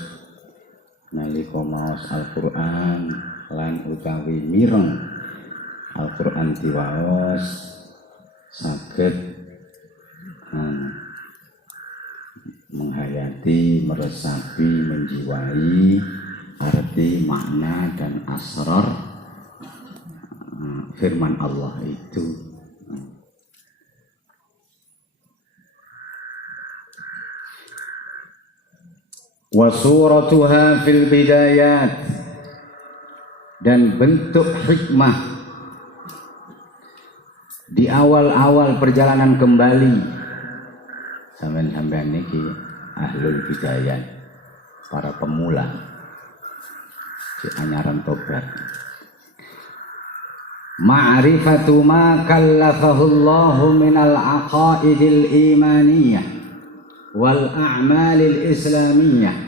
nalika maos Al-Qur'an lan utawi mireng Al-Qur'an diwaos saged menghayati, meresapi, menjiwai arti, makna dan asrar firman Allah itu. Wa suratuha fil bidayat, dan bentuk hikmah di awal-awal perjalanan kembali. Sampeyan niki ahlul bidayat, para pemula si anyaran tobat. Ma'rifatu ma kallafahu Allahu minal aqaidil imaniyah wal a'malil islamiyah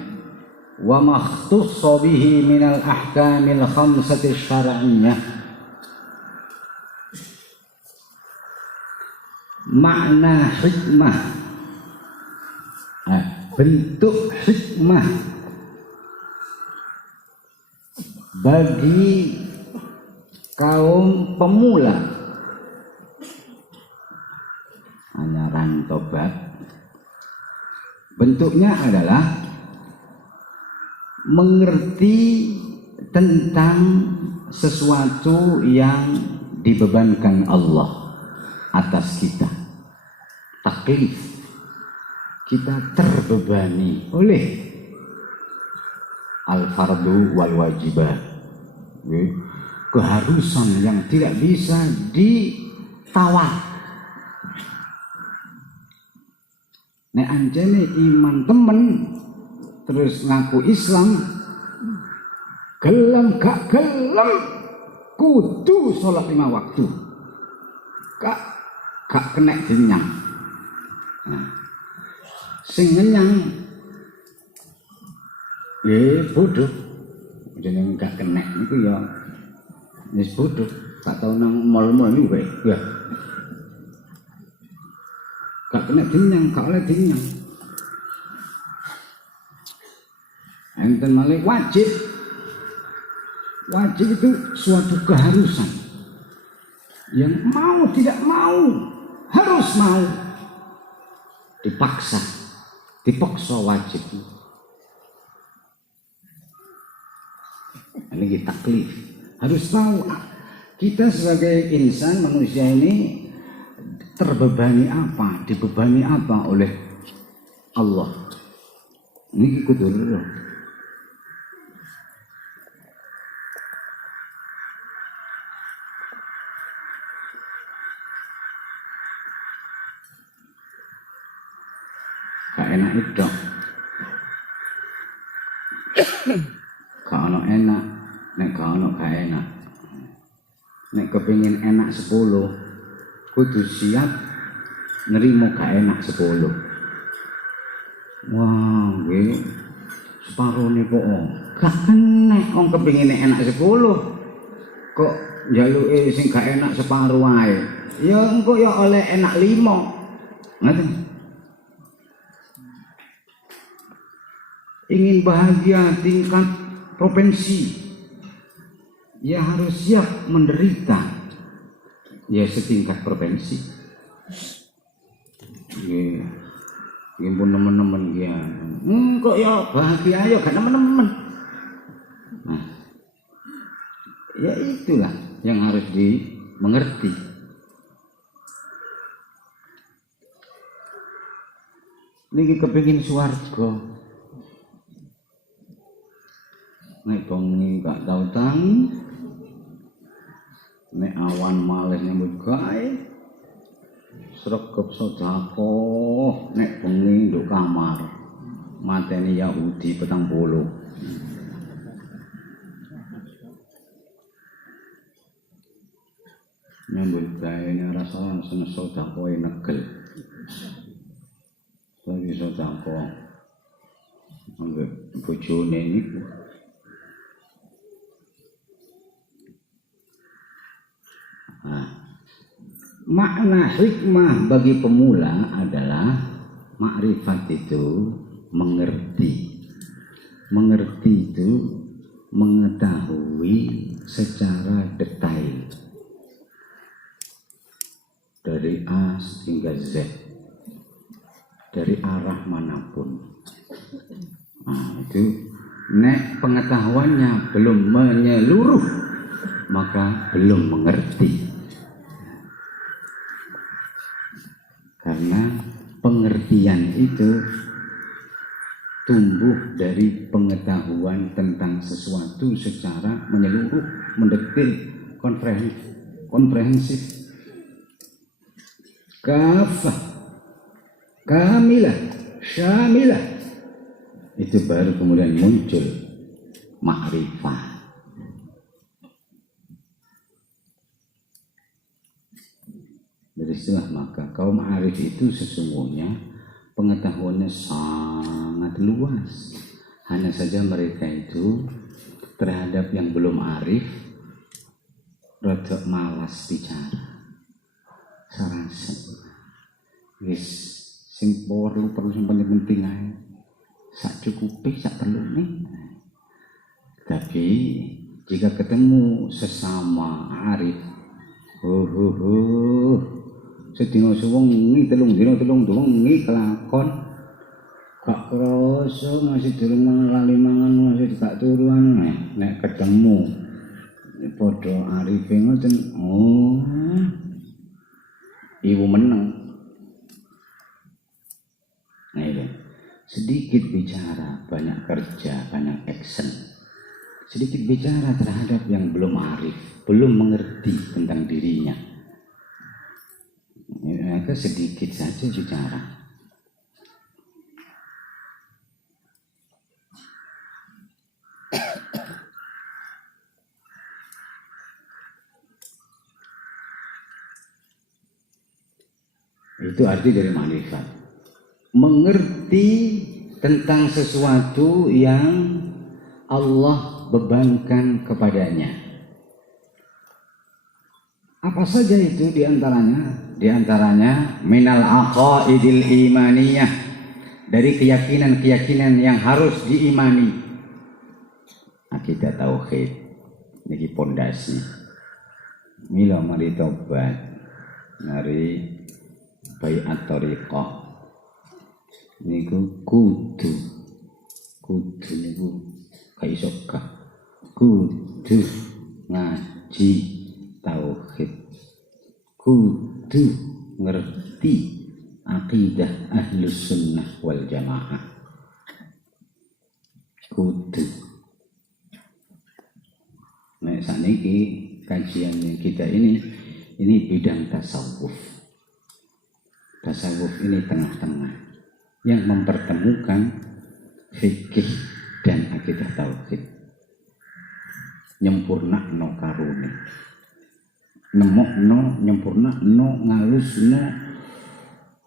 wa ma ikhtassa bihi minal ahkamil khamsati syar'iyyah. Makna hikmah, bentuk hikmah bagi kaum pemula anyaran tobat, bentuknya adalah mengerti tentang sesuatu yang dibebankan Allah atas kita. Taklif, kita terbebani oleh al-fardu wal wajibat, keharusan yang tidak bisa ditawar. Nek anjene iman temen terus ngaku Islam, gelem gak gelem kudu sholat 5 waktu, gak kena dinyang. Nah, sing ngenyang bodoh, jeneng gak kena niku ya wis bodoh, gak tau nang mall-mall niku wae ya. Gak kena dinyang, gak oleh dinyang. Enten malih wajib. Wajib itu suatu keharusan yang mau tidak mau harus mau, dipaksa wajib. Ini kita taklif, harus tahu kita sebagai insan manusia ini terbebani apa, dibebani apa oleh Allah. Ini kudu dulu. Gak enak itu, gak ono enak, nek gak ono gak enak. Nek kepingin enak 10, kudu siap nerimo gak enak 10. Wah, gue separuh nih kok gak kena, orang kepingin enak 10, kok njaluke sing gak enak separuh ae. Ya engko ya oleh enak 5. Ngerti? Ingin bahagia tingkat provinsi, ya harus siap menderita ya setingkat provinsi. Ya pun teman-teman ya, kok ya bahagia ya gak teman-teman. Nah, ya itulah yang harus dimengerti. Niki kepingin swarga. nek bengi gak tau tangi, nek awan malih nyambut gawe, sregep sedekah, nek bengi nduk kamar, mateni Yahudi 40. Nyambut gawe nek rasa seneng sedekah negel. Lagi sedekah ambek bojone niku. Makna hikmah bagi pemula adalah makrifat itu mengerti. Mengerti itu mengetahui secara detail dari A hingga Z, dari arah manapun. Nah, itu nek pengetahuannya belum menyeluruh maka belum mengerti. Karena pengertian itu tumbuh dari pengetahuan tentang sesuatu secara menyeluruh, mendetil, komprehensif, kafah, kamilah, syamilah. Itu baru kemudian muncul makrifah. Dari situlah maka kaum arif itu sesungguhnya pengetahuannya sangat luas. Hanya saja mereka itu terhadap yang belum arif rada malas bicara. Sarasa wis sing perlu sing penting ae. Sak cukupe sak perlune. Tapi jika ketemu sesama arif, sedina sewengi telung dina wengi kelakon gak krasa masih durung lali mangan masih gak turuan nek ketemu padha arife ngoten ibu meneng. Nah itu sedikit bicara banyak kerja banyak action, sedikit bicara terhadap yang belum arif, belum mengerti tentang dirinya. Mereka sedikit saja bicara. Itu arti dari makrifat. Mengerti tentang sesuatu yang Allah bebankan kepadanya. Apa saja itu diantaranya? Diantaranya minal aqaidil imaniyah, dari keyakinan-keyakinan yang harus diimani. Akidah tauhid niki pondasi. Mila mari tobat, mari baiat thariqah. Niku kudu niku kaiso kudu ngaji tauhid, kudu ngerti akidah ahlus sunnah wal jamaah, kudu. Nah saniki kajian kita ini bidang tasawuf. Tasawuf ini tengah-tengah yang mempertemukan fikih dan akidah tauhid. Nyempurna no karune, nemok no nyempurna no ngalus no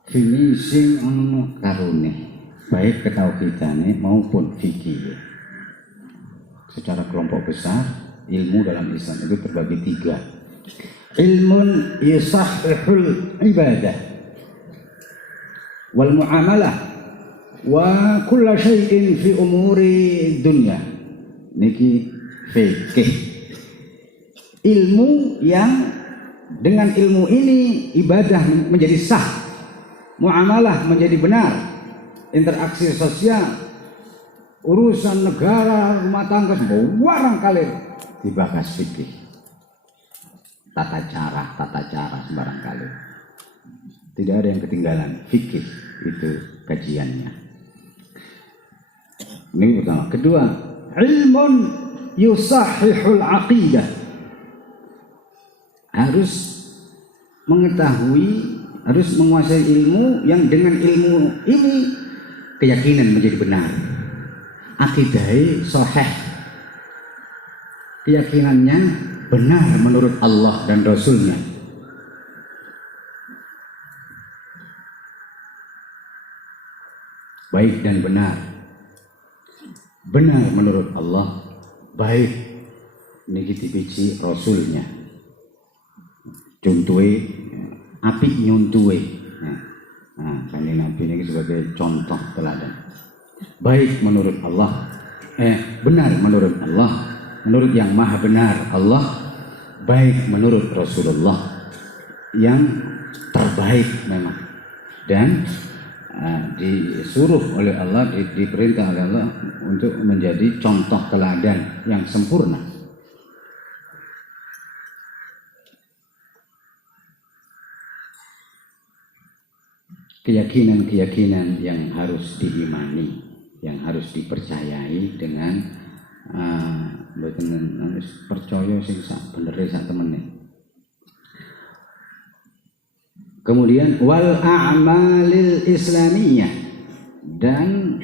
finishing no karune, baik ketauhidane maupun fikih. Secara kelompok besar ilmu dalam Islam itu terbagi 3. Ilmun yusahhihul ibadah wal muamalah wa kulla syai'in fi umuri dunya. Niki fikih, ilmu yang dengan ilmu ini ibadah menjadi sah, muamalah menjadi benar, interaksi sosial, urusan negara, rumah tangga, semua kali dibahas fikih. Tata cara sembarang kali. Tidak ada yang ketinggalan, fikih itu kajiannya. Ini pertama. Kedua, ilmun yusahhihul aqidah. Harus mengetahui, harus menguasai ilmu yang dengan ilmu ini keyakinan menjadi benar. Akidahnya sahih, keyakinannya benar menurut Allah dan Rasulnya. Baik dan benar. Benar menurut Allah, baik niki dipiji Rasulnya. Contohnya apik nyuntuhe. Nah, kanjeng Nabi ini sebagai contoh teladan. Baik menurut Allah, benar menurut Allah, menurut yang maha benar Allah, baik menurut Rasulullah yang terbaik memang. Dan disuruh oleh Allah, diperintah oleh Allah untuk menjadi contoh teladan yang sempurna. Keyakinan-keyakinan yang harus diimani, yang harus dipercayai dengan harus percaya sing sak benere sak temene. Kemudian wal a'malil islamiyah, dan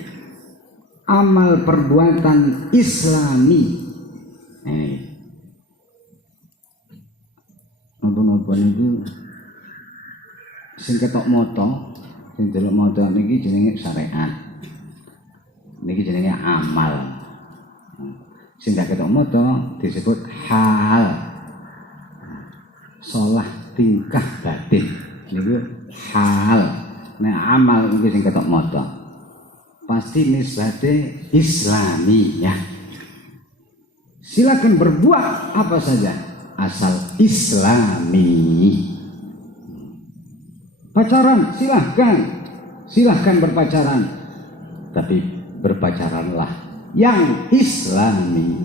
amal perbuatan Islami. Napa-napa niku sing ketok moto, sing delok moto niki jenenge syariat. Niki jenenge amal. Sing ketok moto disebut hal. Salah tingkah batin niku hal. Nek amal niku sing ketok moto pasti nisbate Islamiyah. Silakan berbuat apa saja asal Islami. Pacaran silahkan berpacaran, tapi berpacaranlah yang Islami.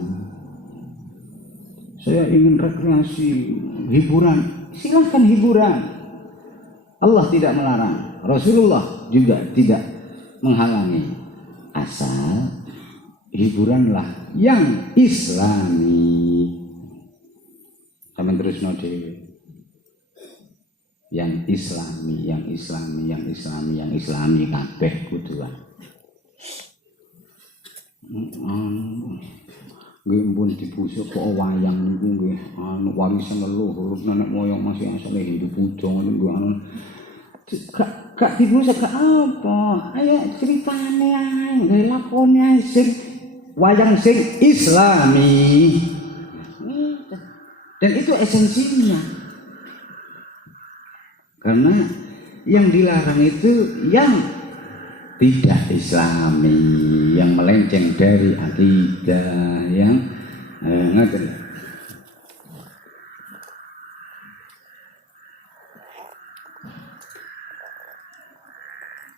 Saya ingin rekreasi, hiburan, silahkan hiburan. Allah tidak melarang, Rasulullah juga tidak menghalangi, asal hiburanlah yang Islami. Sampai terus node yang Islami kabeh kudu wae. Nggih pun dibusuk kok wayang niku nggih warisan leluhur nenek moyang masih asale hidup Buddha niku gak dibusuk gak apa. Ayo ceritane ae, lakone ae sing wayang sing Islami. Dan itu esensinya. Karena yang dilarang itu yang tidak Islami, yang melenceng dari akidah, yang ngaten.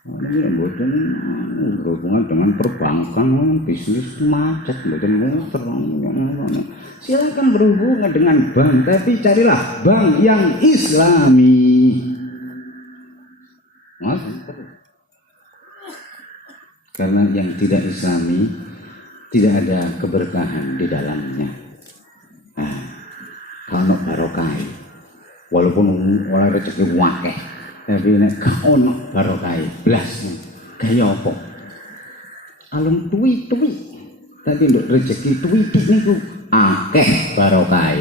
Ini mboten berhubungan dengan perbankan, bisnis macet, mboten terang. Silakan berhubungan dengan bank, tapi carilah bank yang Islami. Karena yang tidak Islami tidak ada keberkahan di dalamnya. Kalau barokah, walaupun oleh rezeki wakeh, tapi nek gak ono barokah blas kaya apa? Alun tuwi-tuwi, tapi nduk rezeki tuwi-tuwi niku akeh barokah.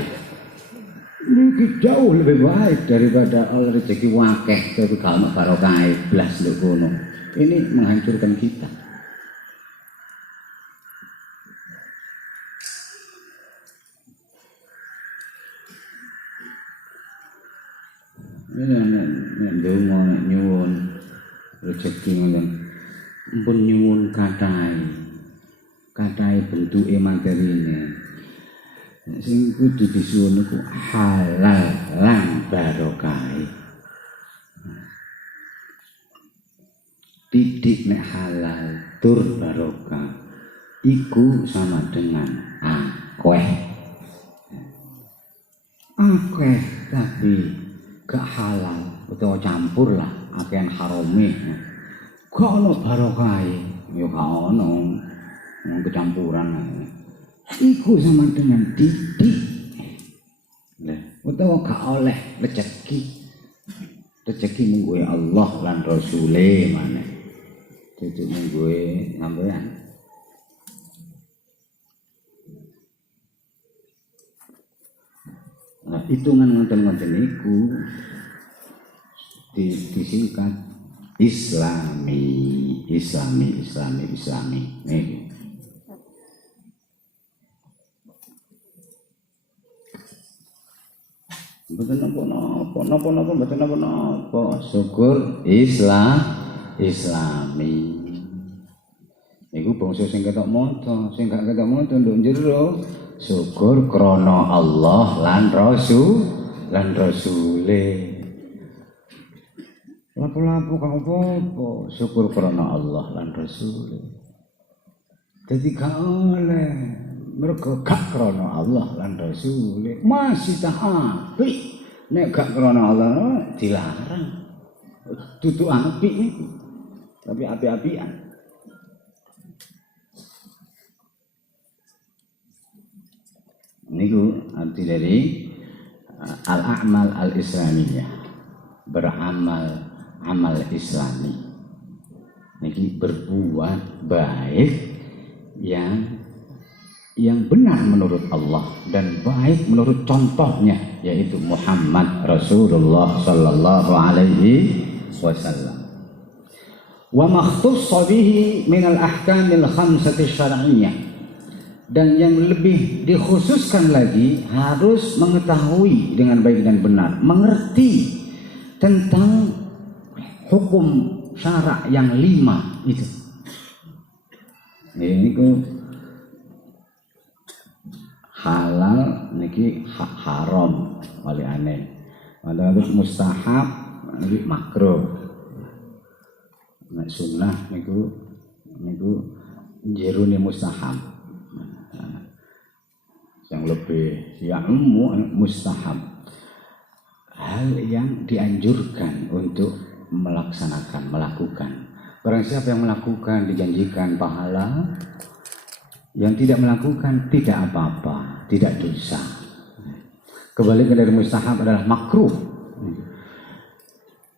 Niki jauh lebih baik daripada oleh rezeki wakeh tapi gak ono barokah blas nduk kono. Ini menghancurkan kita. Ini nek ndonga nek nyuwun rezeki ngoten. Mpun nyuwun kathah bentuke materine. Sing kudu disuwun iku halal lan barokah. Titik nek halal tur barokah iku sama dengan akeh tapi gak halal utawa campur lah akehan harame gak ono barokah ya gak ono kecampuran. Iku sama dengan didik. Utawa gak oleh rezeki. Rezeki mungguhe Allah lan Rasule maneh. Duduk mungguhe sampeyan. Nah, hitungan ngoten-ngoten niku disingkat Islami. Nih. Mboten napa-napa. Syukur Islami. Iku bangsa sing ketok monto, sing gak ketok monto nduk jero. Syukur krana Allah lan Rasule. Lapo-lapo kang apa-apa, syukur krana Allah lan Rasule. Dadi gak oleh mergo gak krana Allah lan Rasule masih tak apik. Nek gak krana Allah dilarang. Dudu apik niku. Tapi apik-apikan. Niku arti dari al-a'mal al-islamiyah, beramal amal islami. Niki berbuat baik yang benar menurut Allah dan baik menurut contohnya, yaitu Muhammad Rasulullah sallallahu alaihi wasallam. Wa makhtussa bihi min al-ahkamil khamsati syar'iyyah. Dan yang lebih dikhususkan lagi harus mengetahui dengan baik dan benar, mengerti tentang hukum syarak yang 5 itu. Ini ku halal niki haram wali aneh. Terus mustahab niki makruh. Nek sunnah niku jerone mustahab. Yang lebih mustahab, hal yang dianjurkan untuk melakukan. Barang siapa yang melakukan dijanjikan pahala, yang tidak melakukan tidak apa-apa, tidak dosa. Kebalikan dari mustahab adalah makruh,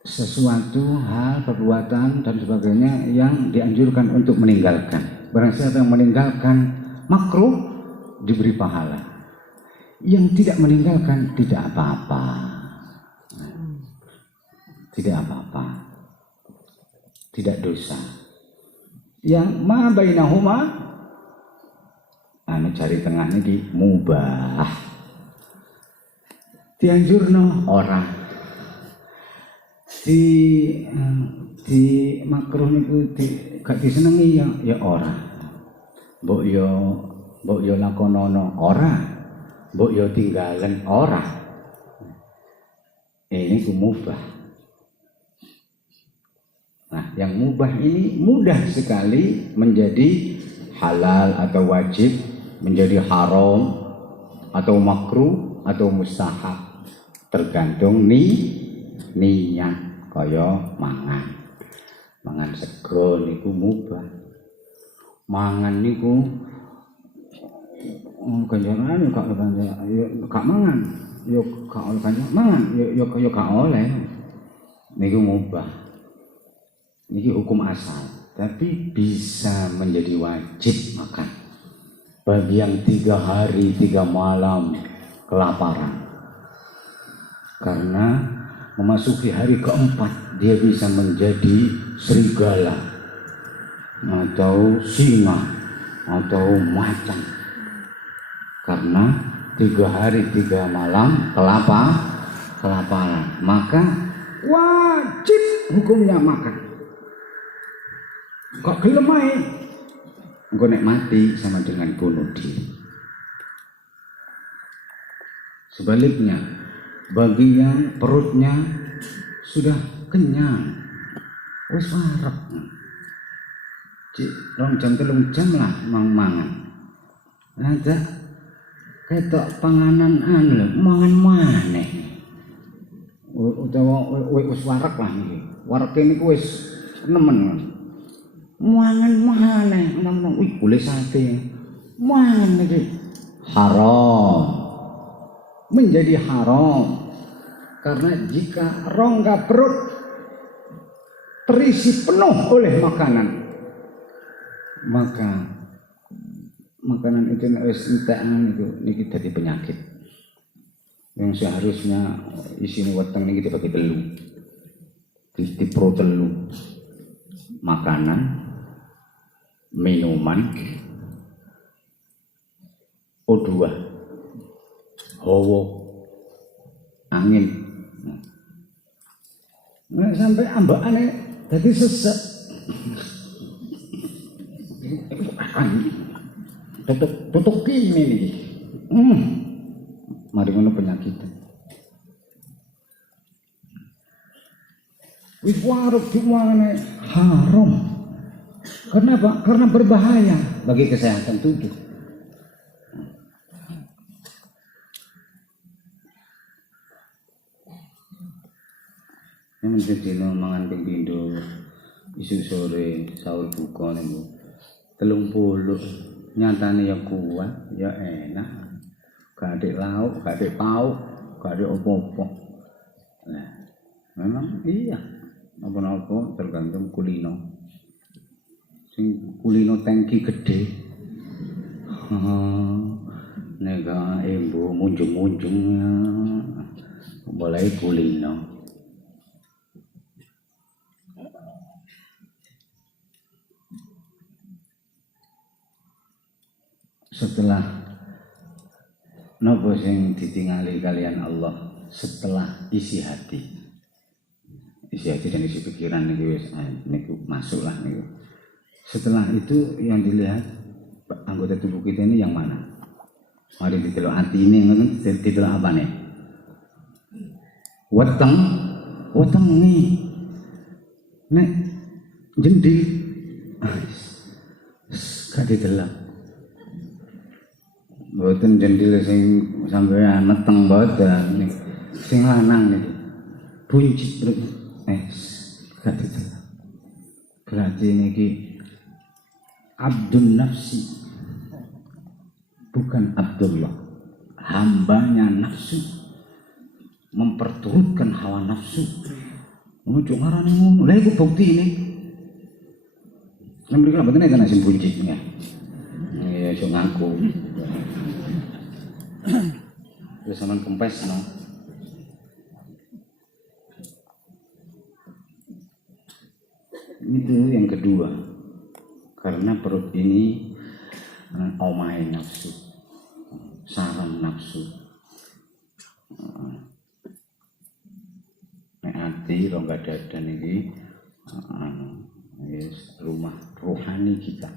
sesuatu hal, perbuatan dan sebagainya yang dianjurkan untuk meninggalkan. Barang siapa yang meninggalkan makruh diberi pahala, yang tidak meninggalkan tidak apa-apa, tidak dosa. Yang ma bainahuma cari tengahnya di mubah, dianjurno orang di makruh niku gak disenengi ya ora. Mbok yo lakonono ora, mbok yo tinggalen ora. Ini ku mubah. Nah, yang mubah ini mudah sekali menjadi halal atau wajib, menjadi haram atau makruh atau mustahab, tergantung niat. Kaya mangan sego niku mubah. Mangan niku kanjane gak mangan, yo gak oleh kanjane mangan, yo gak oleh. Niku mubah. Niki hukum asal, tapi bisa menjadi wajib makan bagi yang 3 hari 3 malam kelaparan. Karena memasuki hari keempat dia bisa menjadi serigala atau singa atau macan. Karena 3 hari 3 malam kelaparan, maka wajib hukumnya makan. Kok gelem ae? Engko nek mati sama dengan bunuh diri. Sebaliknya, bagi yang perutnya sudah kenyang, wis wareg. Cik, 2 jam 3 jam lah mangan. Ada ketok panganan mangan maneh. Utawa wis wareg lah niki. Warege niku wis nemen. mangan maneh nang wih boleh sate mangan iki haram, menjadi haram karena jika rongga perut terisi penuh oleh makanan, maka makanan itu wis entekan itu niki dadi penyakit yang seharusnya isine weteng niki dibagi telu, di pro telu, makanan, minuman, O2, hawa, angin. Nah, sampai ambakane dadi sesek. Tutuk kene iki. Mari ngono penyakit. Wis warung dimana haram. Kenapa? Karena berbahaya bagi kesehatan tubuh. Yang menjadi mangan ping pindho isu sore sahur buka niku 30 nyatane ya kuat ya enak, gak ada lauk, gak ada pauk, gak ada opo-opo. Nah, memang iya apa-apa tergantung kulino. Sing kulino tangki gede nega embo munjung-munjung mulai kulino. Setelah nopo sing ditingali kalian Allah, setelah isi hati dan isi pikiran niku masuklah niku. Setelah itu yang dilihat anggota tubuh kita ini yang mana? Mari ditelok hati ini, ditelok apa nih? Weteng nih, nek jendi, gak ditelok. Mboten jendil sing sampeyan meteng mboten nih. Sing lanang niki. Buncit gak ditelok. Berarti niki Abdun Nafsi, bukan Abdullah. Hambanya nafsu, memperturutkan hawa nafsu. Ojo ngarani ngono. Lha iku buktine. Nek mriki mboten enten sing buncit ya. Ya iso ngaku. Terus sampean kempes no. Itu yang kedua. Karena perut ini omahe nafsu, sarang nafsu. Nek ati rongga dada niki rumah rohani kita.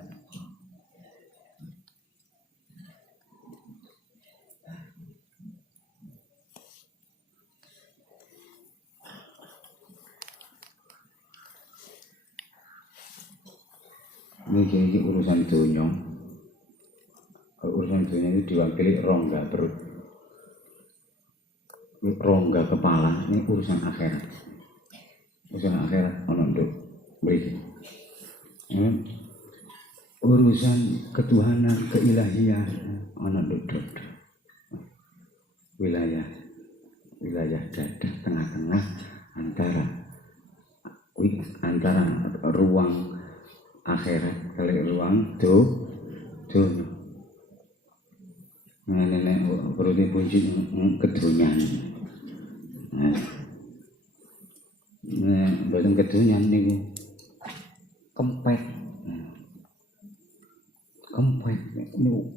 Ini urusan dunia. Urusan dunia itu diwakili rongga perut, rongga kepala. Ini urusan akhirat. Urusan akhirat ono nduk mriki. Urusan ketuhanan, keilahian ono nduk wilayah dada tengah-tengah antara ruang akhirat kali ruang dunia. Nenek perlu dipuji kedunyan. Boten kedunyan niku kempet niku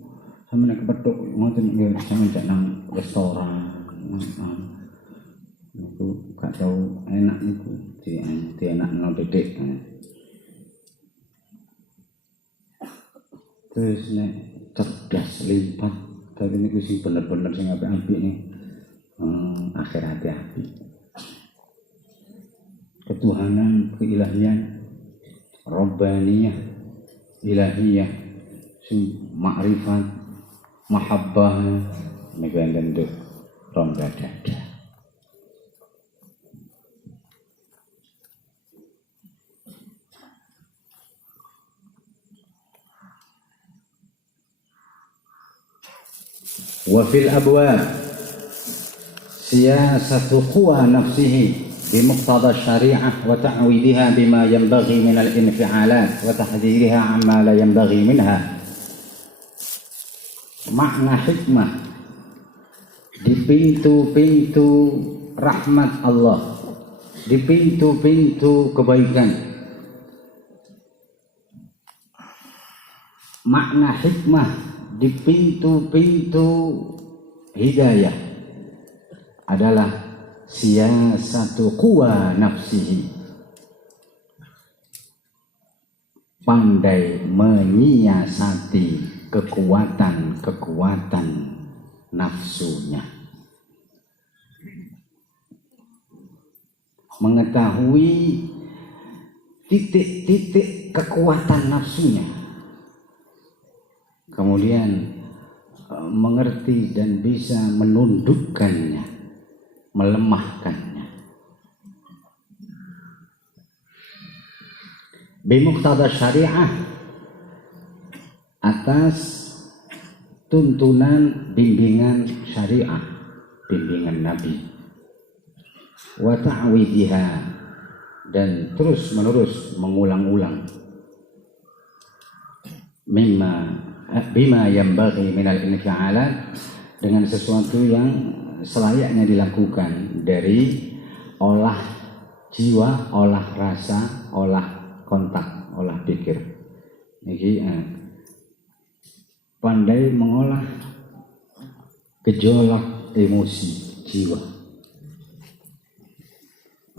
sampeyan kepethuk ngoten nggih sampeyan nang restoran niku gak tau enak niku dienakno dedek. Terus nek cerdas lipat, tapi niku sing bener-bener sing apik-apik nih akhirat apik. Ketuhanan, keilahian, Rabbaniyah, ilahiyah, sing makrifat, mahabbah niku enten nduk rongga dada. Wa fil abwab siyasatu quwa nafsihi بمقتضى الشريعة وتعويدها بما ينبغي من الانفعالات وتحذيرها عما لا ينبغي منها. Makna hikmah di pintu-pintu rahmat Allah, di pintu-pintu kebaikan. Makna hikmah di pintu-pintu hidayah adalah siyasatu quwa nafsihi, pandai menyiasati kekuatan nafsunya, mengetahui titik-titik kekuatan nafsunya, kemudian mengerti dan bisa menundukkannya, melemahkannya. Bimuqtada syariah, atas tuntunan bimbingan syariah, bimbingan Nabi. Wa ta'widiha, dan terus menerus mengulang-ulang. Bima yanbaghi minal infialat, dengan sesuatu yang selayaknya dilakukan dari olah jiwa, olah rasa, olah kontak, olah pikir. Jadi pandai mengolah gejolak emosi jiwa.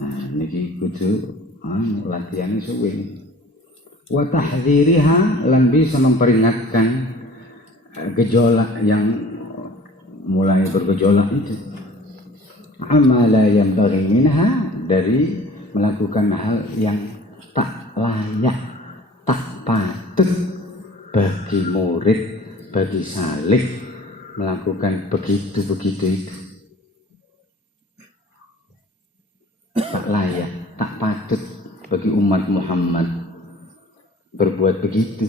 Nah, niki kudu latihan suwe. Wa tahdziriha, lan bisa memperingatkan gejolak yang mulai bergejolak itu. Amala yang bagi minha, dari melakukan hal yang tak layak, tak patut bagi murid, bagi salik melakukan begitu-begitu itu. Tak layak, tak patut bagi umat Muhammad berbuat begitu.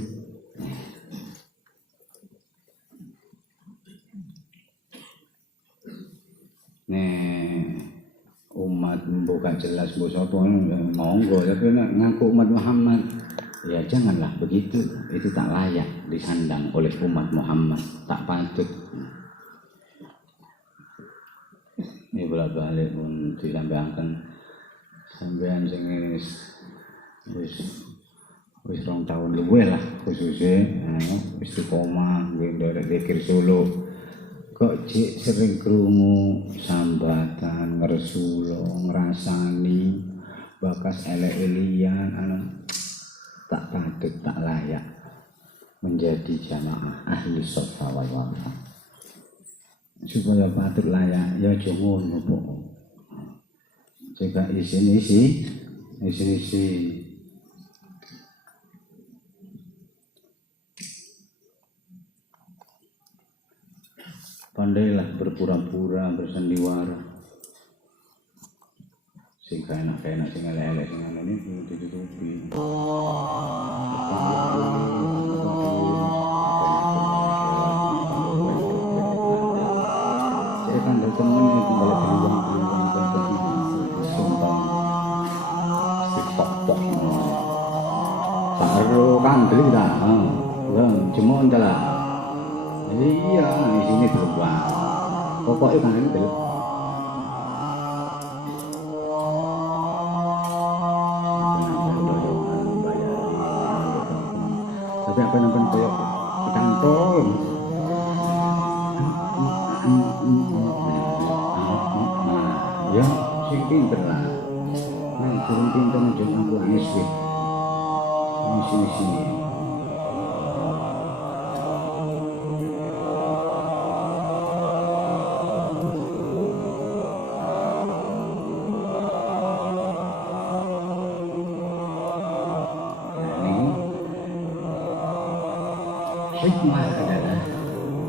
Umat bukan jelas bu sapa monggo, tapi ngaku umat Muhammad ya janganlah begitu, itu tak layak disandang oleh umat Muhammad, tak patut. Ini bolak-balik pun disampaikan sampean sing wis 2 tahun luwih lah khususnya istiqomah ngendorek zikir solo. Kok cik sering krungu sambatan, ngersulo, ngerasani, bakas elek-elian, tak patut, tak layak menjadi jamaah ahli sofa wal wafa. Supaya patut layak, ya jangan ngono. Jika isi-isi pandailah berpura-pura, bersandiwara, sing enak-enak, sing elek-elek, sing ini ditutupi. Saya kan dari temen itu balik beruang sumpah sikok-pok saru kandri dah cuma lah. Iya, di sini berubah. Pokoknya kan itu. Tapi apa namanya koyok kantong. Ya, sing pinter lah. Nah, turun pinter aja aku aneh. Sini. Hikmah adalah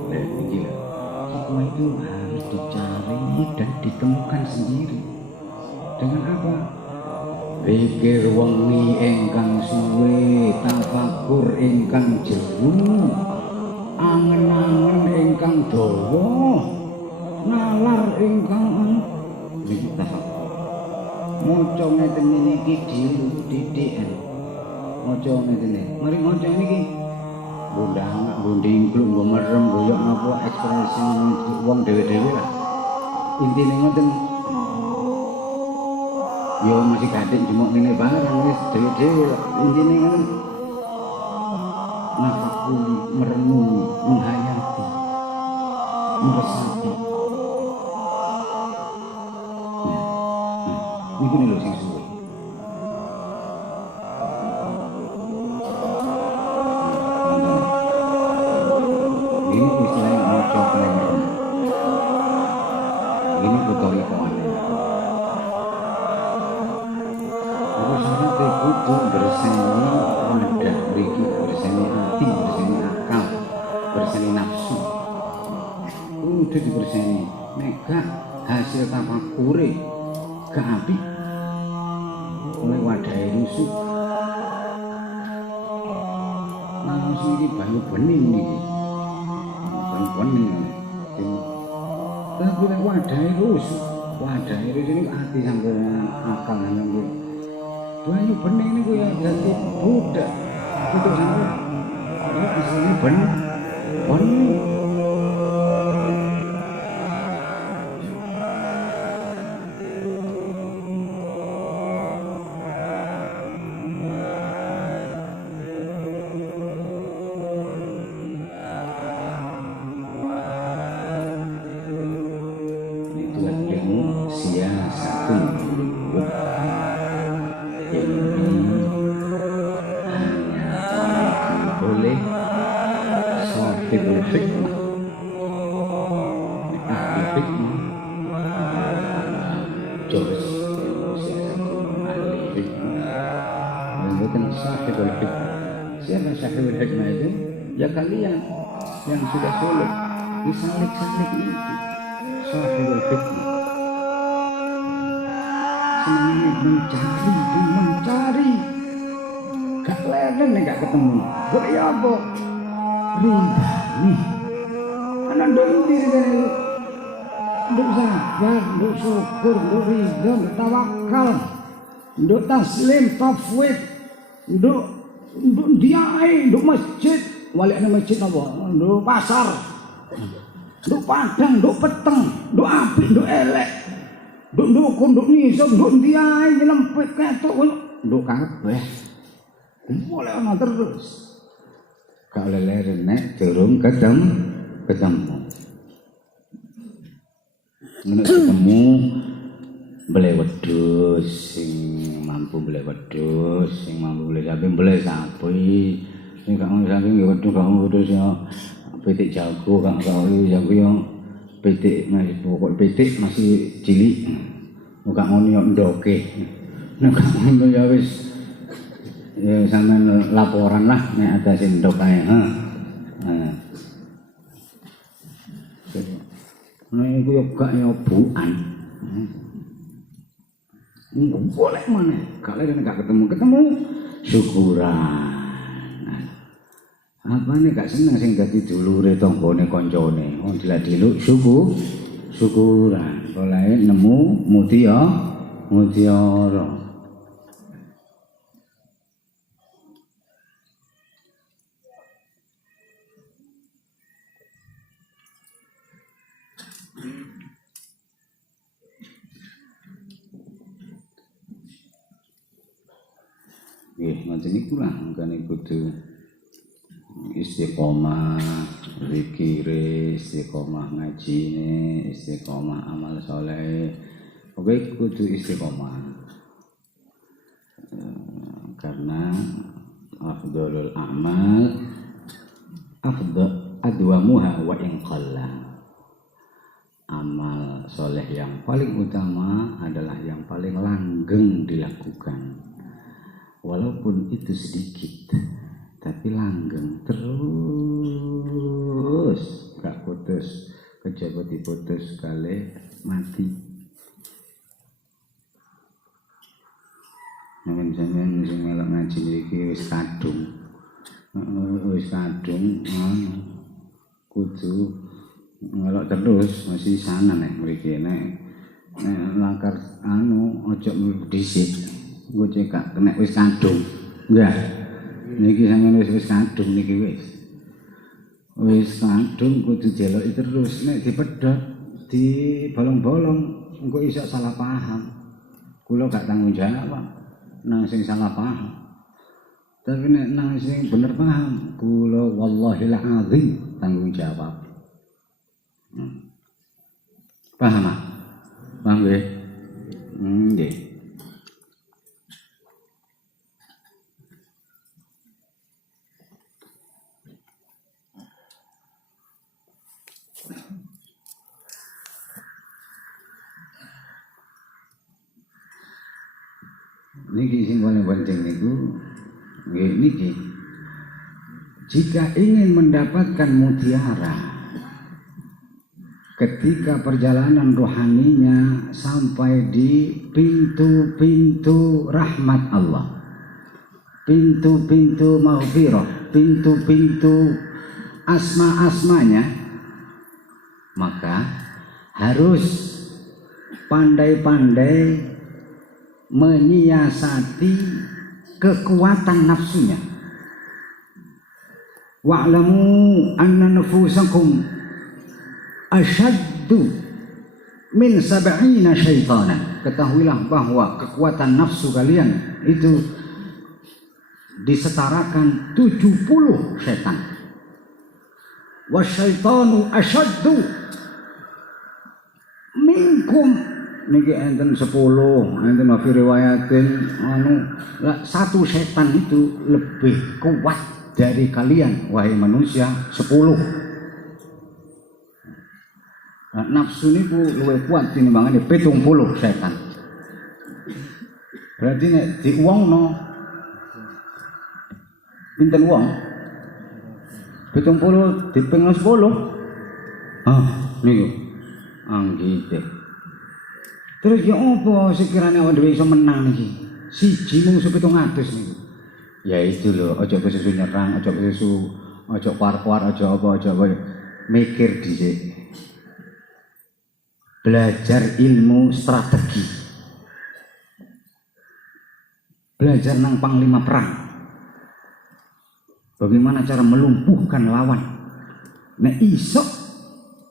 hikmah itu harus dicari dan ditemukan sendiri. Dengan apa? Pikir wengi ingkang suwe, tafakur ingkang jero. angen-angen ingkang dawa nalar ingkang niki maca ngeten niki didik maca ngeten mari maca niki bunding glung merem boyok napa ekspresi wong dhewe-dhewe lah intine ngoten yo masih kadek cuma ngene barang wis dhewe-dhewe lah intine ngoten nafsu merenung menghayati meresapi niku lho sing suwe ini istilahnya maca klemer ini butuh ikoan aku sangat butuh berseni wadah riki berseni hati berseni akal berseni nafsu udah diberseni nek gak hasil tafakure gak apik oleh wadahe rusuk nang iki banyu bening niki banyu bening tapi nek wadahe rusuk ini ati sampeyan akal sampeyan banyu bening niku ya ganti budak untuk sampeyan ini asline bening Siapa sahibul hikmah itu? Ya kalian yang sudah suluk disalik-salik itu sahibul hikmah senangnya mencari gak leren nih gak ketemu boleh ya apa? Rinda nih anak doi diri dari nduk sabar, nduk syukur, nduk ridho, nduk tawakal, nduk taslim, tafwid, nduk diae, nduk masjid, walikane masjid apa? Nduk pasar, nduk padang, nduk peteng, nduk apik, nduk elek, nduk dukun, nduk nisab, nduk diae, nyelempit ketok, nduk kabeh. Boleh ana terus. Gak oleh nek durung ketemu. Nek ketemu beli wedhus sing mampu beli wedhus, sing mampu beli sapi, sing gak mampu sapi nggih wedhus gak wedhus ya pitik jago gak jago ya pitik masih pokok pitik masih cilik. Gak ngono yo ndoke. Nek gak ngono ya wis ya sampean laporan lah nek ada sing ndok kae. Nah iku yo gak nyobukan. Boleh mana? Kalau gak ketemu syukuran. Apa nih gak seneng sing dadi dulure tanggane kancane. Wong dilak-diluk syukuran. Boleh nemu mutiara. Ngoten niku lah mangkane kudu istiqomah zikire, istiqomah ngajine, istiqomah amal saleh. Oke kudu istiqomah. Karena afdhalul a'mal adwamuha wa in qalla. Amal soleh yang paling utama adalah yang paling langgeng dilakukan. Walaupun itu sedikit, tapi langgeng terus, gak putus, kejaba diputus kali mati. Sampeyan sing melok ngaji iki wis kadung, kudu ngelok terus masih sana nek mriki nek langkar ojo dhisik engko cekak nek wis kadung enggak niki sampeyan wis kadung niki wis kadung kudu dijeloki terus nek dipedhot di bolong-bolong engko iso salah paham kula gak tanggung jawab nang sing salah paham tapi nek nang sing bener paham kula wallahil azim tanggung jawab. Paham ah? Paham nggih? Nggih. Niki sing paling penting niku nggih niki. Jika ingin mendapatkan mutiara ketika perjalanan rohaninya sampai di pintu-pintu rahmat Allah, pintu-pintu maghfirah, pintu-pintu asma-asmanya, maka harus pandai-pandai menyiasati kekuatan nafsunya. Wa'lamu anna nufusakum asyaddu min sab'ina syaitanan. Ketahuilah bahwa kekuatan nafsu kalian itu disetarakan 70 setan. Wasyaitanu asyaddu minkum. Niki enten 10, enten fi riwayatin satu setan itu lebih kuat dari kalian wahai manusia 10. Nafsu niku luwih kuat tinimbangane 70 setan. Berarti nek diuwongno pinten wong? 70 diping 10. Niku. Anggite. Terus ya apa sekiranya awak dhewe iso menang iki? Siji mung 700 niku. Ya itu loh, ojo kesusu nyerang, ojo kesusu, ojo kuar-kuar, ojo apa. Mikir dhisik. Belajar ilmu strategi. Belajar nang panglima perang. Bagaimana cara melumpuhkan lawan. Nek iso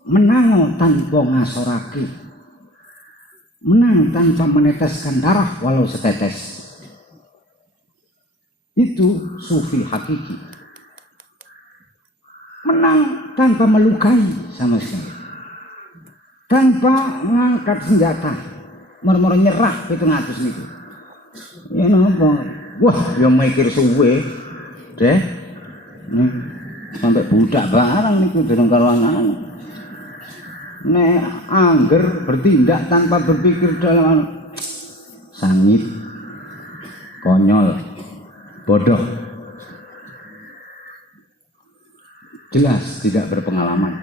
menang tanpa ngasorake. Menang tanpa meneteskan darah walau setetes. Itu sufi hakiki. Menang tanpa melukai sama sekali. Tanpa ngangkat senjata. Mor-mor nyerah 700 niku. Ya napa? Wah, ya mikir suwe. Deh. Sampai budak barang niku dereng kalangan. Nek angger bertindak tanpa berpikir dalam sangit, konyol, bodoh, jelas tidak berpengalaman,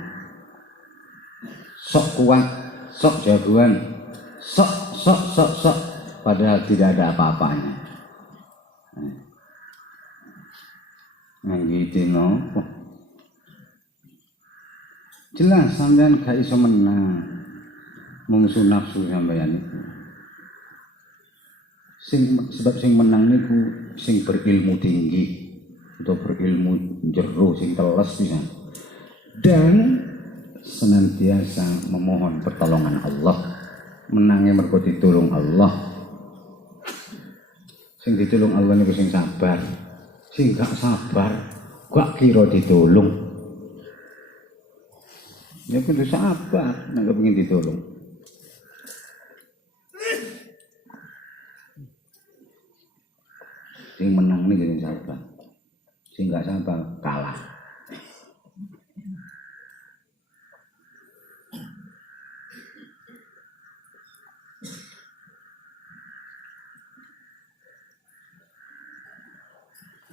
sok kuat, sok jagoan, sok, padahal tidak ada apa-apanya. Gitu nopo. Jelas sampean gak iso menang mungsu nafsu sampean itu. Sebab sing menang niku sing berilmu tinggi atau berilmu jero sing teles pisan. Dan senantiasa memohon pertolongan Allah. Menangnya mergo ditulung Allah. Sing ditulung Allah niku sing sabar. Sing gak sabar gak kira ditulung. Ya kudu sabar nek kepengin ditolong. Sing menang niku sing sabar. Sing gak sabar kalah.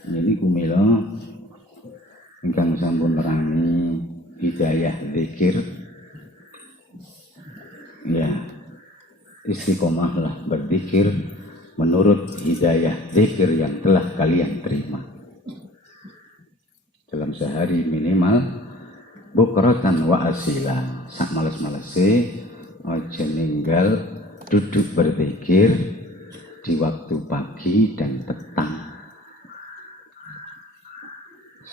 Jadi kumila ingkang sampun nerangi hidayah zikir, ya istiqomahlah berzikir menurut hidayah zikir yang telah kalian terima. Dalam sehari minimal bukratan wa asila. Sak males-malese aja ninggal duduk berzikir di waktu pagi dan petang.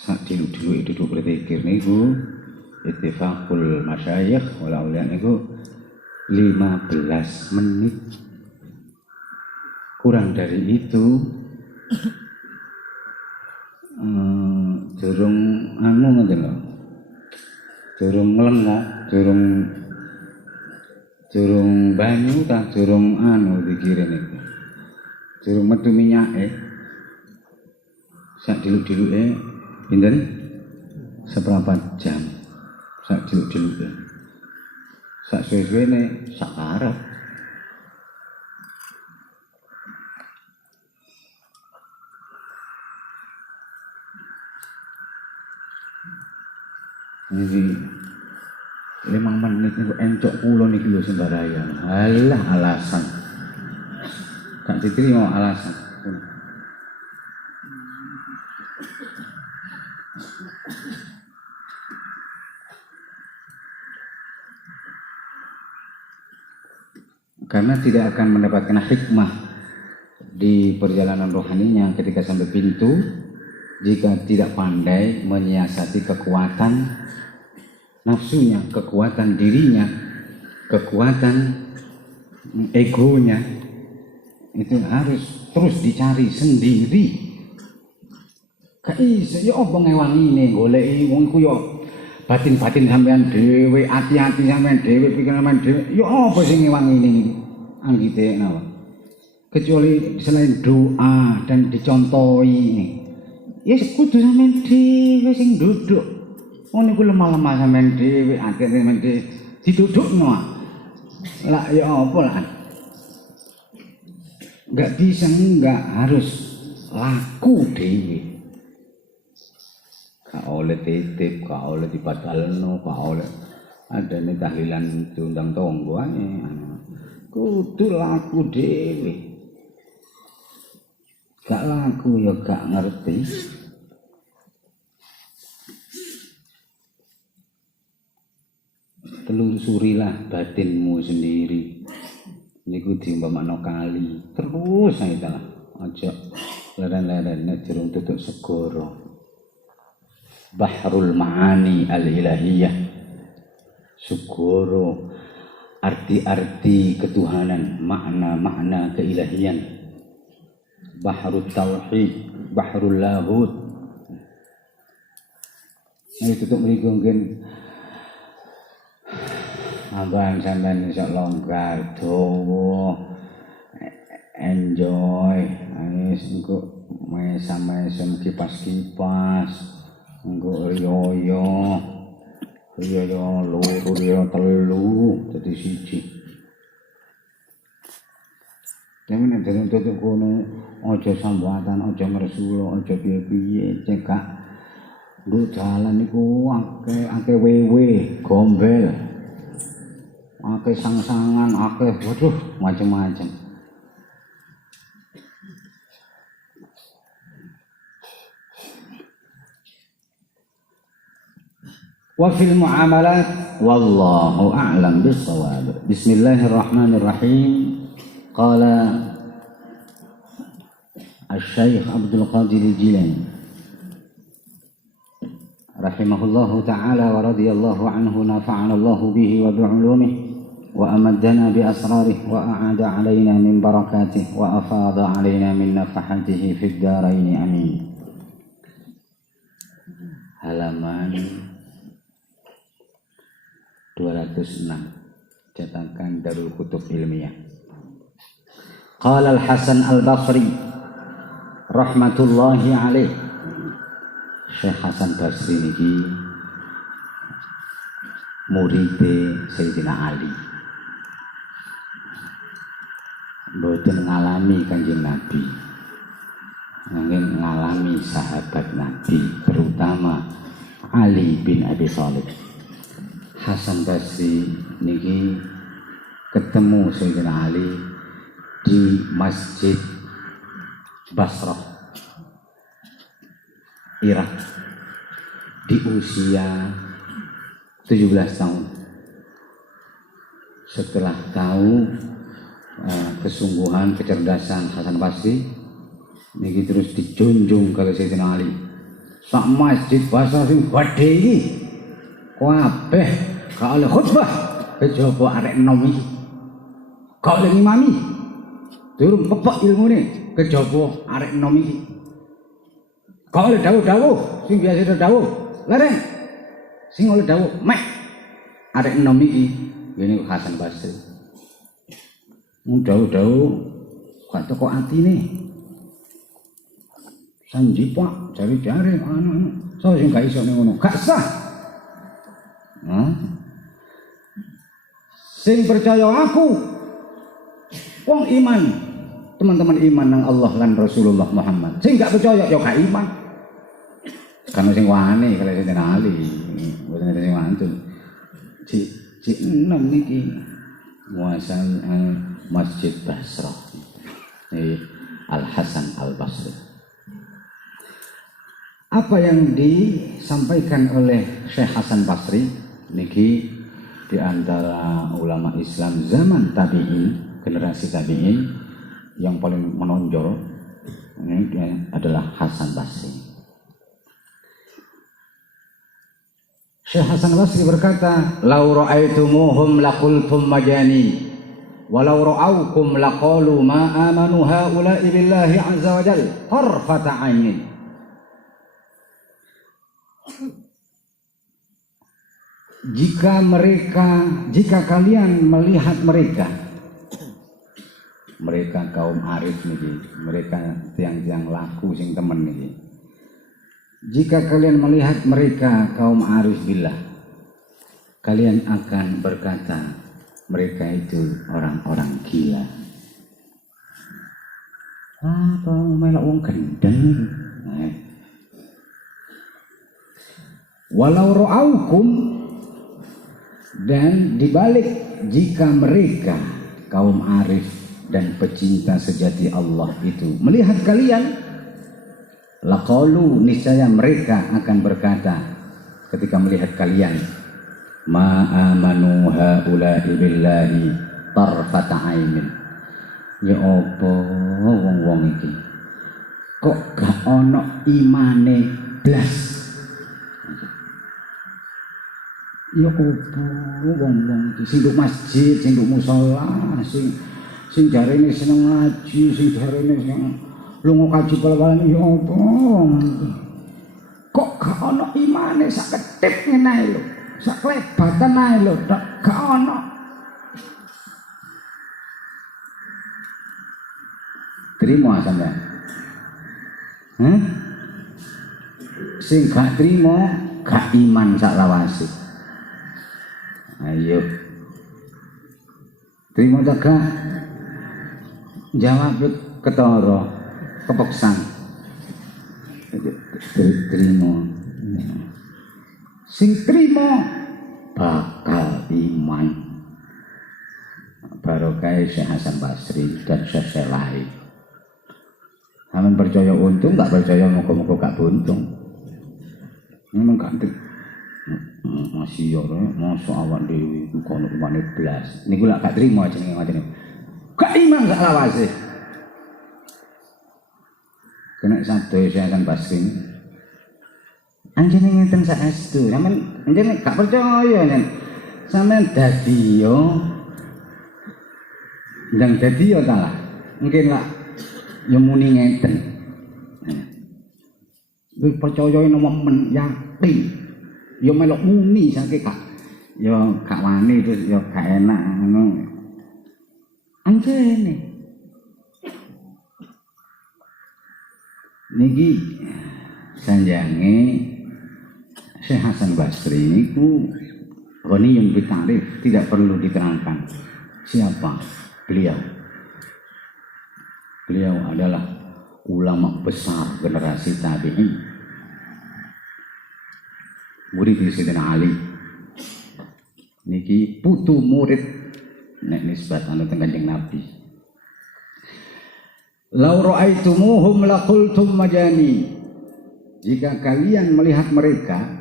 Sak dulu duduk berzikir niku ittifaqul masyayikh wal auliya niku 15 menit. Kurang dari itu durung anu ngoten lho. Durung nglengok, durung banyu ta durung anu dikire niku. Durung metu minyake. Sak diluk-diluke pinten? Seperempat jam. Sak diluk-diluke. Sak suwe-suwene sak arep. Jadi 5 menit niku encok kula niki lho sembarayang. Halah alasan. Gak diterima alasan. Karena tidak akan mendapatkan hikmah di perjalanan rohaninya ketika sampai pintu jika tidak pandai menyiasati kekuatan nafsunya, kekuatan dirinya, kekuatan egonya. Itu harus terus dicari sendiri. Gak iso ya apa ngewangine goleki wong iku ya batin-batin sampean dhewe, ati-ati sampean dhewe, pikiran sampean dhewe. Ya apa sing ngewangine niku? Anggite napa? Kecuali selain doa dan dicontohi. Ya kudu sampean dhewe sing duduk. Ngono iku lemah-lemah sampean dhewe, ati sampean dhewe didudukno. Lah ya apa lah? Enggak bisa, enggak harus laku dhewe. Gak oleh titip, gak oleh dipadalno, gak oleh adane tahlilan diundang tonggo ae. Kudu laku dhewe. Gak laku ya gak ngerti. Telusurilah batinmu sendiri. Niku diumpamano kali. Terus ae ta lah. Aja leren-leren nek durung tutuk segara. Bahrul Ma'ani al-Ilahiyah. Segara arti-arti ketuhanan, makna-makna keilahian. Bahrul Tauhid, Bahrul Lahut. Ini tutup mriku mungkin abang sampean iso longgar dawa enjoy wis engko mesam-mesam kipas-kipas engko riyo loro riyo telu dadi siji. Dene nek tutuk kono aja sambatan, aja ngresula, aja piye-piye cekak. Nggo dalan niku akeh wewe, gombel. Akeh sang-sangan, akeh waduh macam-macam. Wa fil muamalat wallahu a'lam bis-shawab. Bismillahirrahmanirrahim. Qala Asy-Syaikh Abdul Qadir Al-Jilani rahimahullahu ta'ala wa radiyallahu anhu nafa'ana Allahu bihi wa bi'ulumihi وأمدنا بأسراره وأعاد علينا من بركاته وأفاض علينا من نفحاته في الدارين آمين. Halaman 206 cetakan Darul Kutub Ilmiah. Qala Al-Hasan Al-Basri rahmatullahi alaih. Syekh Hasan Basri niki murid Sayyidina Ali. Mboten ngalami Kanjeng Nabi, nanging ngalami sahabat Nabi, terutama Ali bin Abi Thalib. Hasan Basri niki ketemu Sayyidina Ali di Masjid Basrah, Irak, di usia 17 tahun. Setelah tahu kesungguhan, kecerdasan Hasan Basri, niki terus dijunjung kali Sayyidina Ali. Sak masjid Basra sing gedhe iki kabeh gak oleh khutbah kejaba arek enom iki. Gak oleh ngimami. Durung pepek ilmune kejaba arek enom iki. Gak oleh dawuh-dawuh sing biasa dawuh. Lareng sing oleh dawuh mek arek enom iki ngene Hasan Basri. Dawuh-dawuh gak teko atine. Sanji pak, jari-jari, so sing gak iso ngono, gak sah. Sing percaya aku, wong iman, teman-teman iman nang Allah lan Rasulullah Muhammad. Sing gak percaya ya gak iman. Karena sing wani kalau sing Ali, boten sing wantun. Cik enam niki muasal Masjid Basra. Al Hasan Al Basri. Apa yang disampaikan oleh Syekh Hasan Basri niki di antara ulama Islam zaman tabi'in, generasi tabi'in yang paling menonjol ini adalah Hasan Basri. Syekh Hasan Basri berkata, "Lau ra'aitumuhum laqultum majani, walau ra'aukum laqalu ma amanu haula'i billahi 'azza wa jalla tarfata 'ainin." Jika kalian melihat mereka kaum arif niki, mereka tiang-tiang laku sing temen niki. Jika kalian melihat mereka kaum arif billah, kalian akan berkata mereka itu orang-orang gila. Apa melok wong gendeng? Walau ra'aukum, dan dibalik jika mereka kaum arif dan pecinta sejati Allah itu melihat kalian, laqalu, niscaya mereka akan berkata ketika melihat kalian, ma amanu haula'i billahi tarfata ainin. Ya apa wong-wong iki kok gak ono imane blas. Ya opo wong-wong iki sing nduk masjid, sing nduk musala, sing jarene seneng ngaji, sing jarene sing lunga kaji pal-palan ya opo. Kok gak ono imane sak ketip ngene ae lho. Sak klebatan ae lho, gak ono. Terima sampean. Sing gak trimo gak iman sak lawase. Ayo, terima jaga, jawab ketara, kepeksan, terima. Sing terima bakal iman. Barokah Syekh Hasan Basri dan Syekh lain. Aman percaya untung, gak percaya moga-moga gak buntung. Memang gak masih ya, masa awak dewi itu kono imane blas. Niku lak gak trimo jenenge ngoten niku. Gak iman gak lawase. Kena sadaya Syekh Hasan Basri. Anjene ngeten saestu, sampean anjene gak percaya yen sampean dadi yo ndang dadi yo salah. Mungkin lak yo muni ngeten. Wis percaya nemen yakin. Yo melok muni saking yo gak wani terus yo gak enak ngono. Anjene. Niki sanjange Syekh Hasan Basri niku ghaniyun bi ta'rif, tidak perlu diterangkan siapa beliau. Beliau adalah ulama besar generasi tabi'in, murid Sayyidina Ali. Niki putu murid nek nisbat anu teng Kanjeng Nabi. Lau ra'aitumuhum laqultum majani. Jika kalian melihat mereka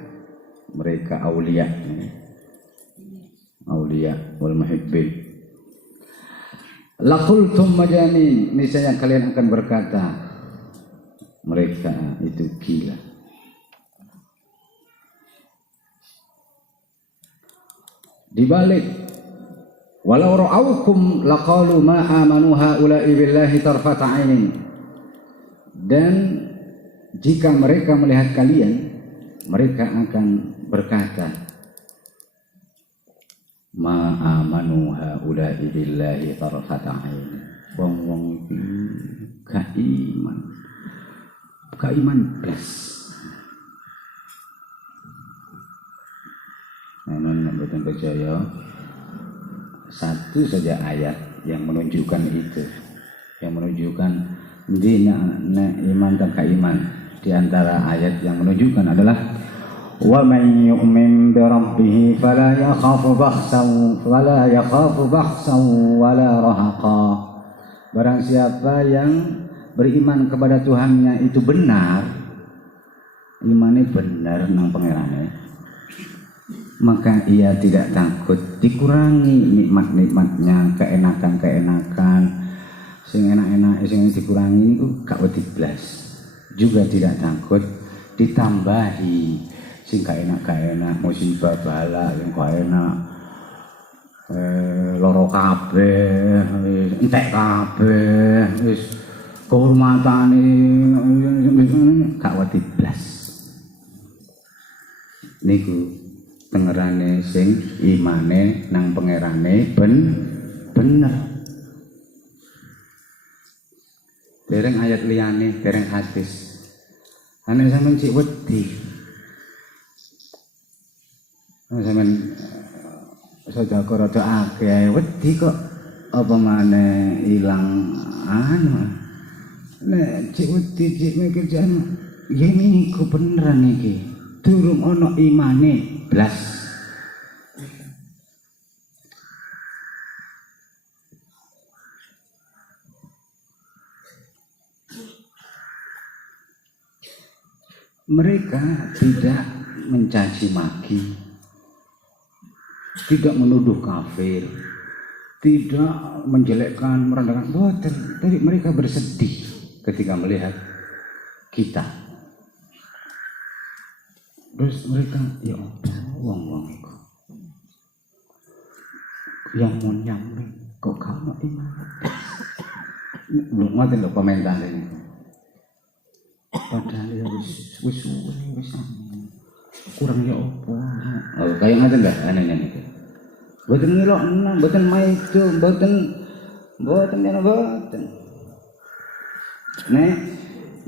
aulia, awliya wal muhibbin. Laqultum majanin, niscaya kalian akan berkata mereka itu gila. Dibalik, walau ra'aukum laqalu ma amanu haula'i billahi tarfata ainin. Dan jika mereka melihat kalian, mereka akan berkata ma amanu haula'i billahi tarfata ainin. Wong-wong iki gak iman blas. Namun mboten percaya, satu saja ayat yang menunjukkan itu, yang menunjukkan nek iman dan gak iman. Di antara ayat yang menunjukkan adalah wa man yu'min bi rabbih fala yakhafu bakhsan wala rahaqa. Barang siapa yang beriman kepada Tuhannya itu benar, imannya benar nang pangerane, maka ia tidak takut dikurangi nikmat-nikmatnya, keenakan-keenakan sing enak-enak sing dikurangi itu gak wedi blas. Juga tidak takut ditambahi sing gak enak musibah bala yang gak enak, loro kabeh, entek kabeh, wis kehormatane gak wedi blas. Niku tengerane sing imane nang pangerane bener. Dereng ayat liyane, dereng hadis. Ane sampean cek wedi. Sampeyan sedekah rada akeh wedi kok apa maneh ilang anu. Nek cek wedi cek mikir jan yen iku beneran iki. Durung ana imane blas. Mereka tidak mencaci maki, tidak menuduh kafir, tidak menjelekkan, merendahkan, boten. Tapi mereka bersedih ketika melihat kita. Terus mereka, ya Allah, wong-wong itu yang mau nyampe kok kamu iman. Belum ngoten lho komentar ini. Padahal ya wis kurang ya apa. Oh, kayak ngoten enggak aneh-aneh itu. Mboten ngelokno, mboten maido, mboten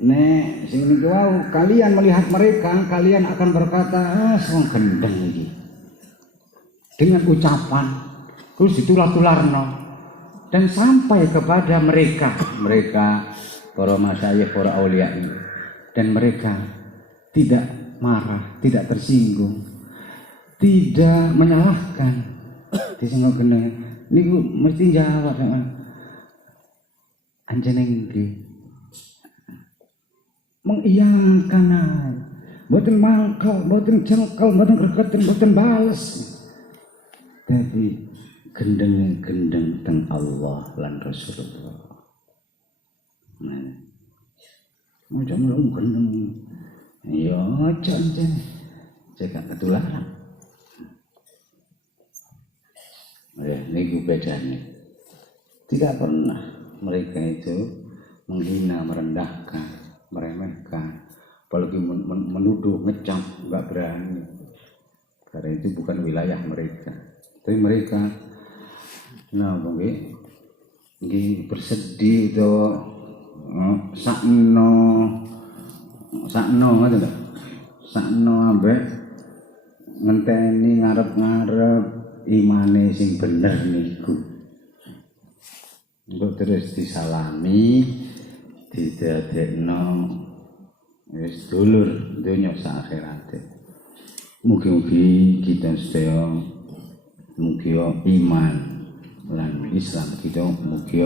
Nek sing niku wau kalian melihat mereka, kalian akan berkata, wong gendeng iki. Dengan ucapan terus ditular-tularno dan sampai kepada mereka para masyayikh, para aulia ini. Dan mereka tidak marah, tidak tersinggung, tidak menyalahkan. Disinggung gendeng niku mesti jawab anjene nggih. Mengiyakan ae. Mboten mangkel, mboten jengkel, mboten gregeten, mboten bales. Tapi gendeng teng Allah lan Rasulullah. Nah. Macam lu gendeng. Ya aja jaga ketularan. Ini bedanya. Tidak pernah mereka itu menghina, merendahkan, meremehkan, apalagi menuduh, ngecap, enggak berani. Karena itu bukan wilayah mereka. Tapi mereka, mungkin bersedih itu, sakno ngoten lho. Sakno ambek ngenteni ngarep-ngarep imane sing bener niku. Engko terus disalami, didadekno wis dulur donya sak akhirate. Mugi-mugi kita sedaya mugi iman lan Islam kita mugi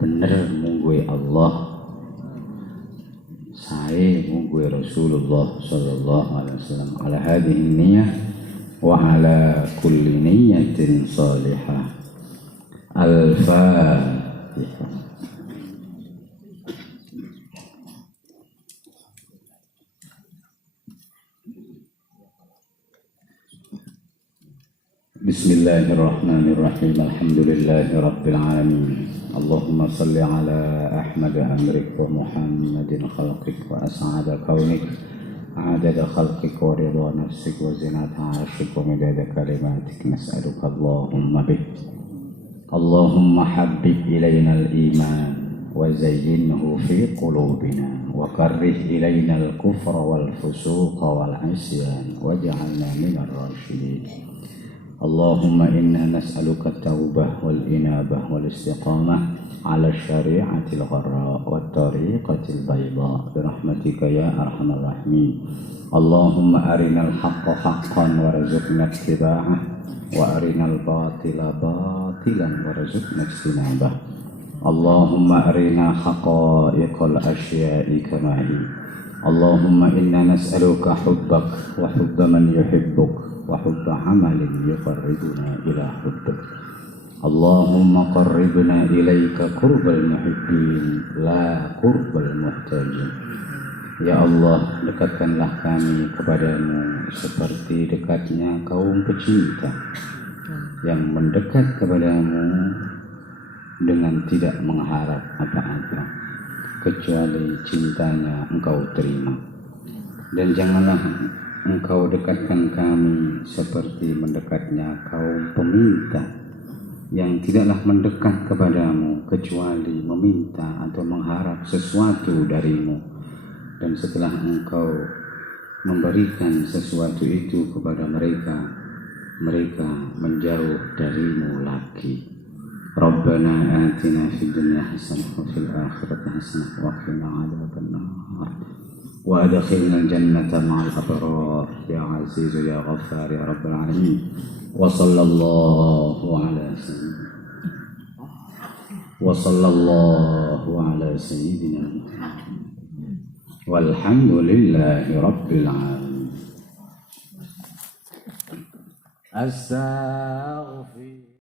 bener mungguhe Allah, sae mungguhe Rasulullah sallallahu alaihi wasallam ala hadhihi niyah وعلى كل نية صالحة. الفاتحة. بسم الله الرحمن الرحيم. الحمد لله رب العالمين. اللهم صل على أحمد أمرك ومحمد خلقك وأسعد كونك عدد خلقك ورضا نفسك وزنة عرشك ومداد كلماتك نسألك اللهم به. اللهم حبب إلينا الإيمان وزينه في قلوبنا وكره إلينا الكفر والفسوق والعصيان واجعلنا من الراشدين. اللهم إنا نسألك التوبة والإنابة والاستقامة على الشريعة الغراء والطريقة البيضاء برحمتك يا أرحم الراحمين. اللهم أرنا الحق حقا وارزقنا اتباعه وأرنا الباطل باطلا وارزقنا اجتنابه. اللهم أرنا حقائق الأشياء كما هي. اللهم إنا نسألك حبك وحب من يحبك وحب عمل يقربنا إلى حبك. اللهم قربنا إليك قرب المحبين لا قرب المحتاجين. Ya Allah, dekatkanlah kami kepadamu seperti dekatnya kaum pecinta yang mendekat kepadamu dengan tidak mengharap apa-apa kecuali cintanya engkau terima. Dan janganlah engkau dekatkan kami seperti mendekatnya kaum peminta yang tidaklah mendekat kepadamu kecuali meminta atau mengharap sesuatu darimu. Dan setelah engkau memberikan sesuatu itu kepada mereka, mereka menjauh darimu lagi. Rabbana atina fid dunya hasanah wa fil akhirati hasanah wa qina adzabannar. Wa adkhilna al-jannata ma'al abrar ya aziz ya ghaffar ya rabbal alamin. Wa sallallahu ala sayyidina Muhammad. Walhamdulillahi rabbil alamin. Astaghfirullah.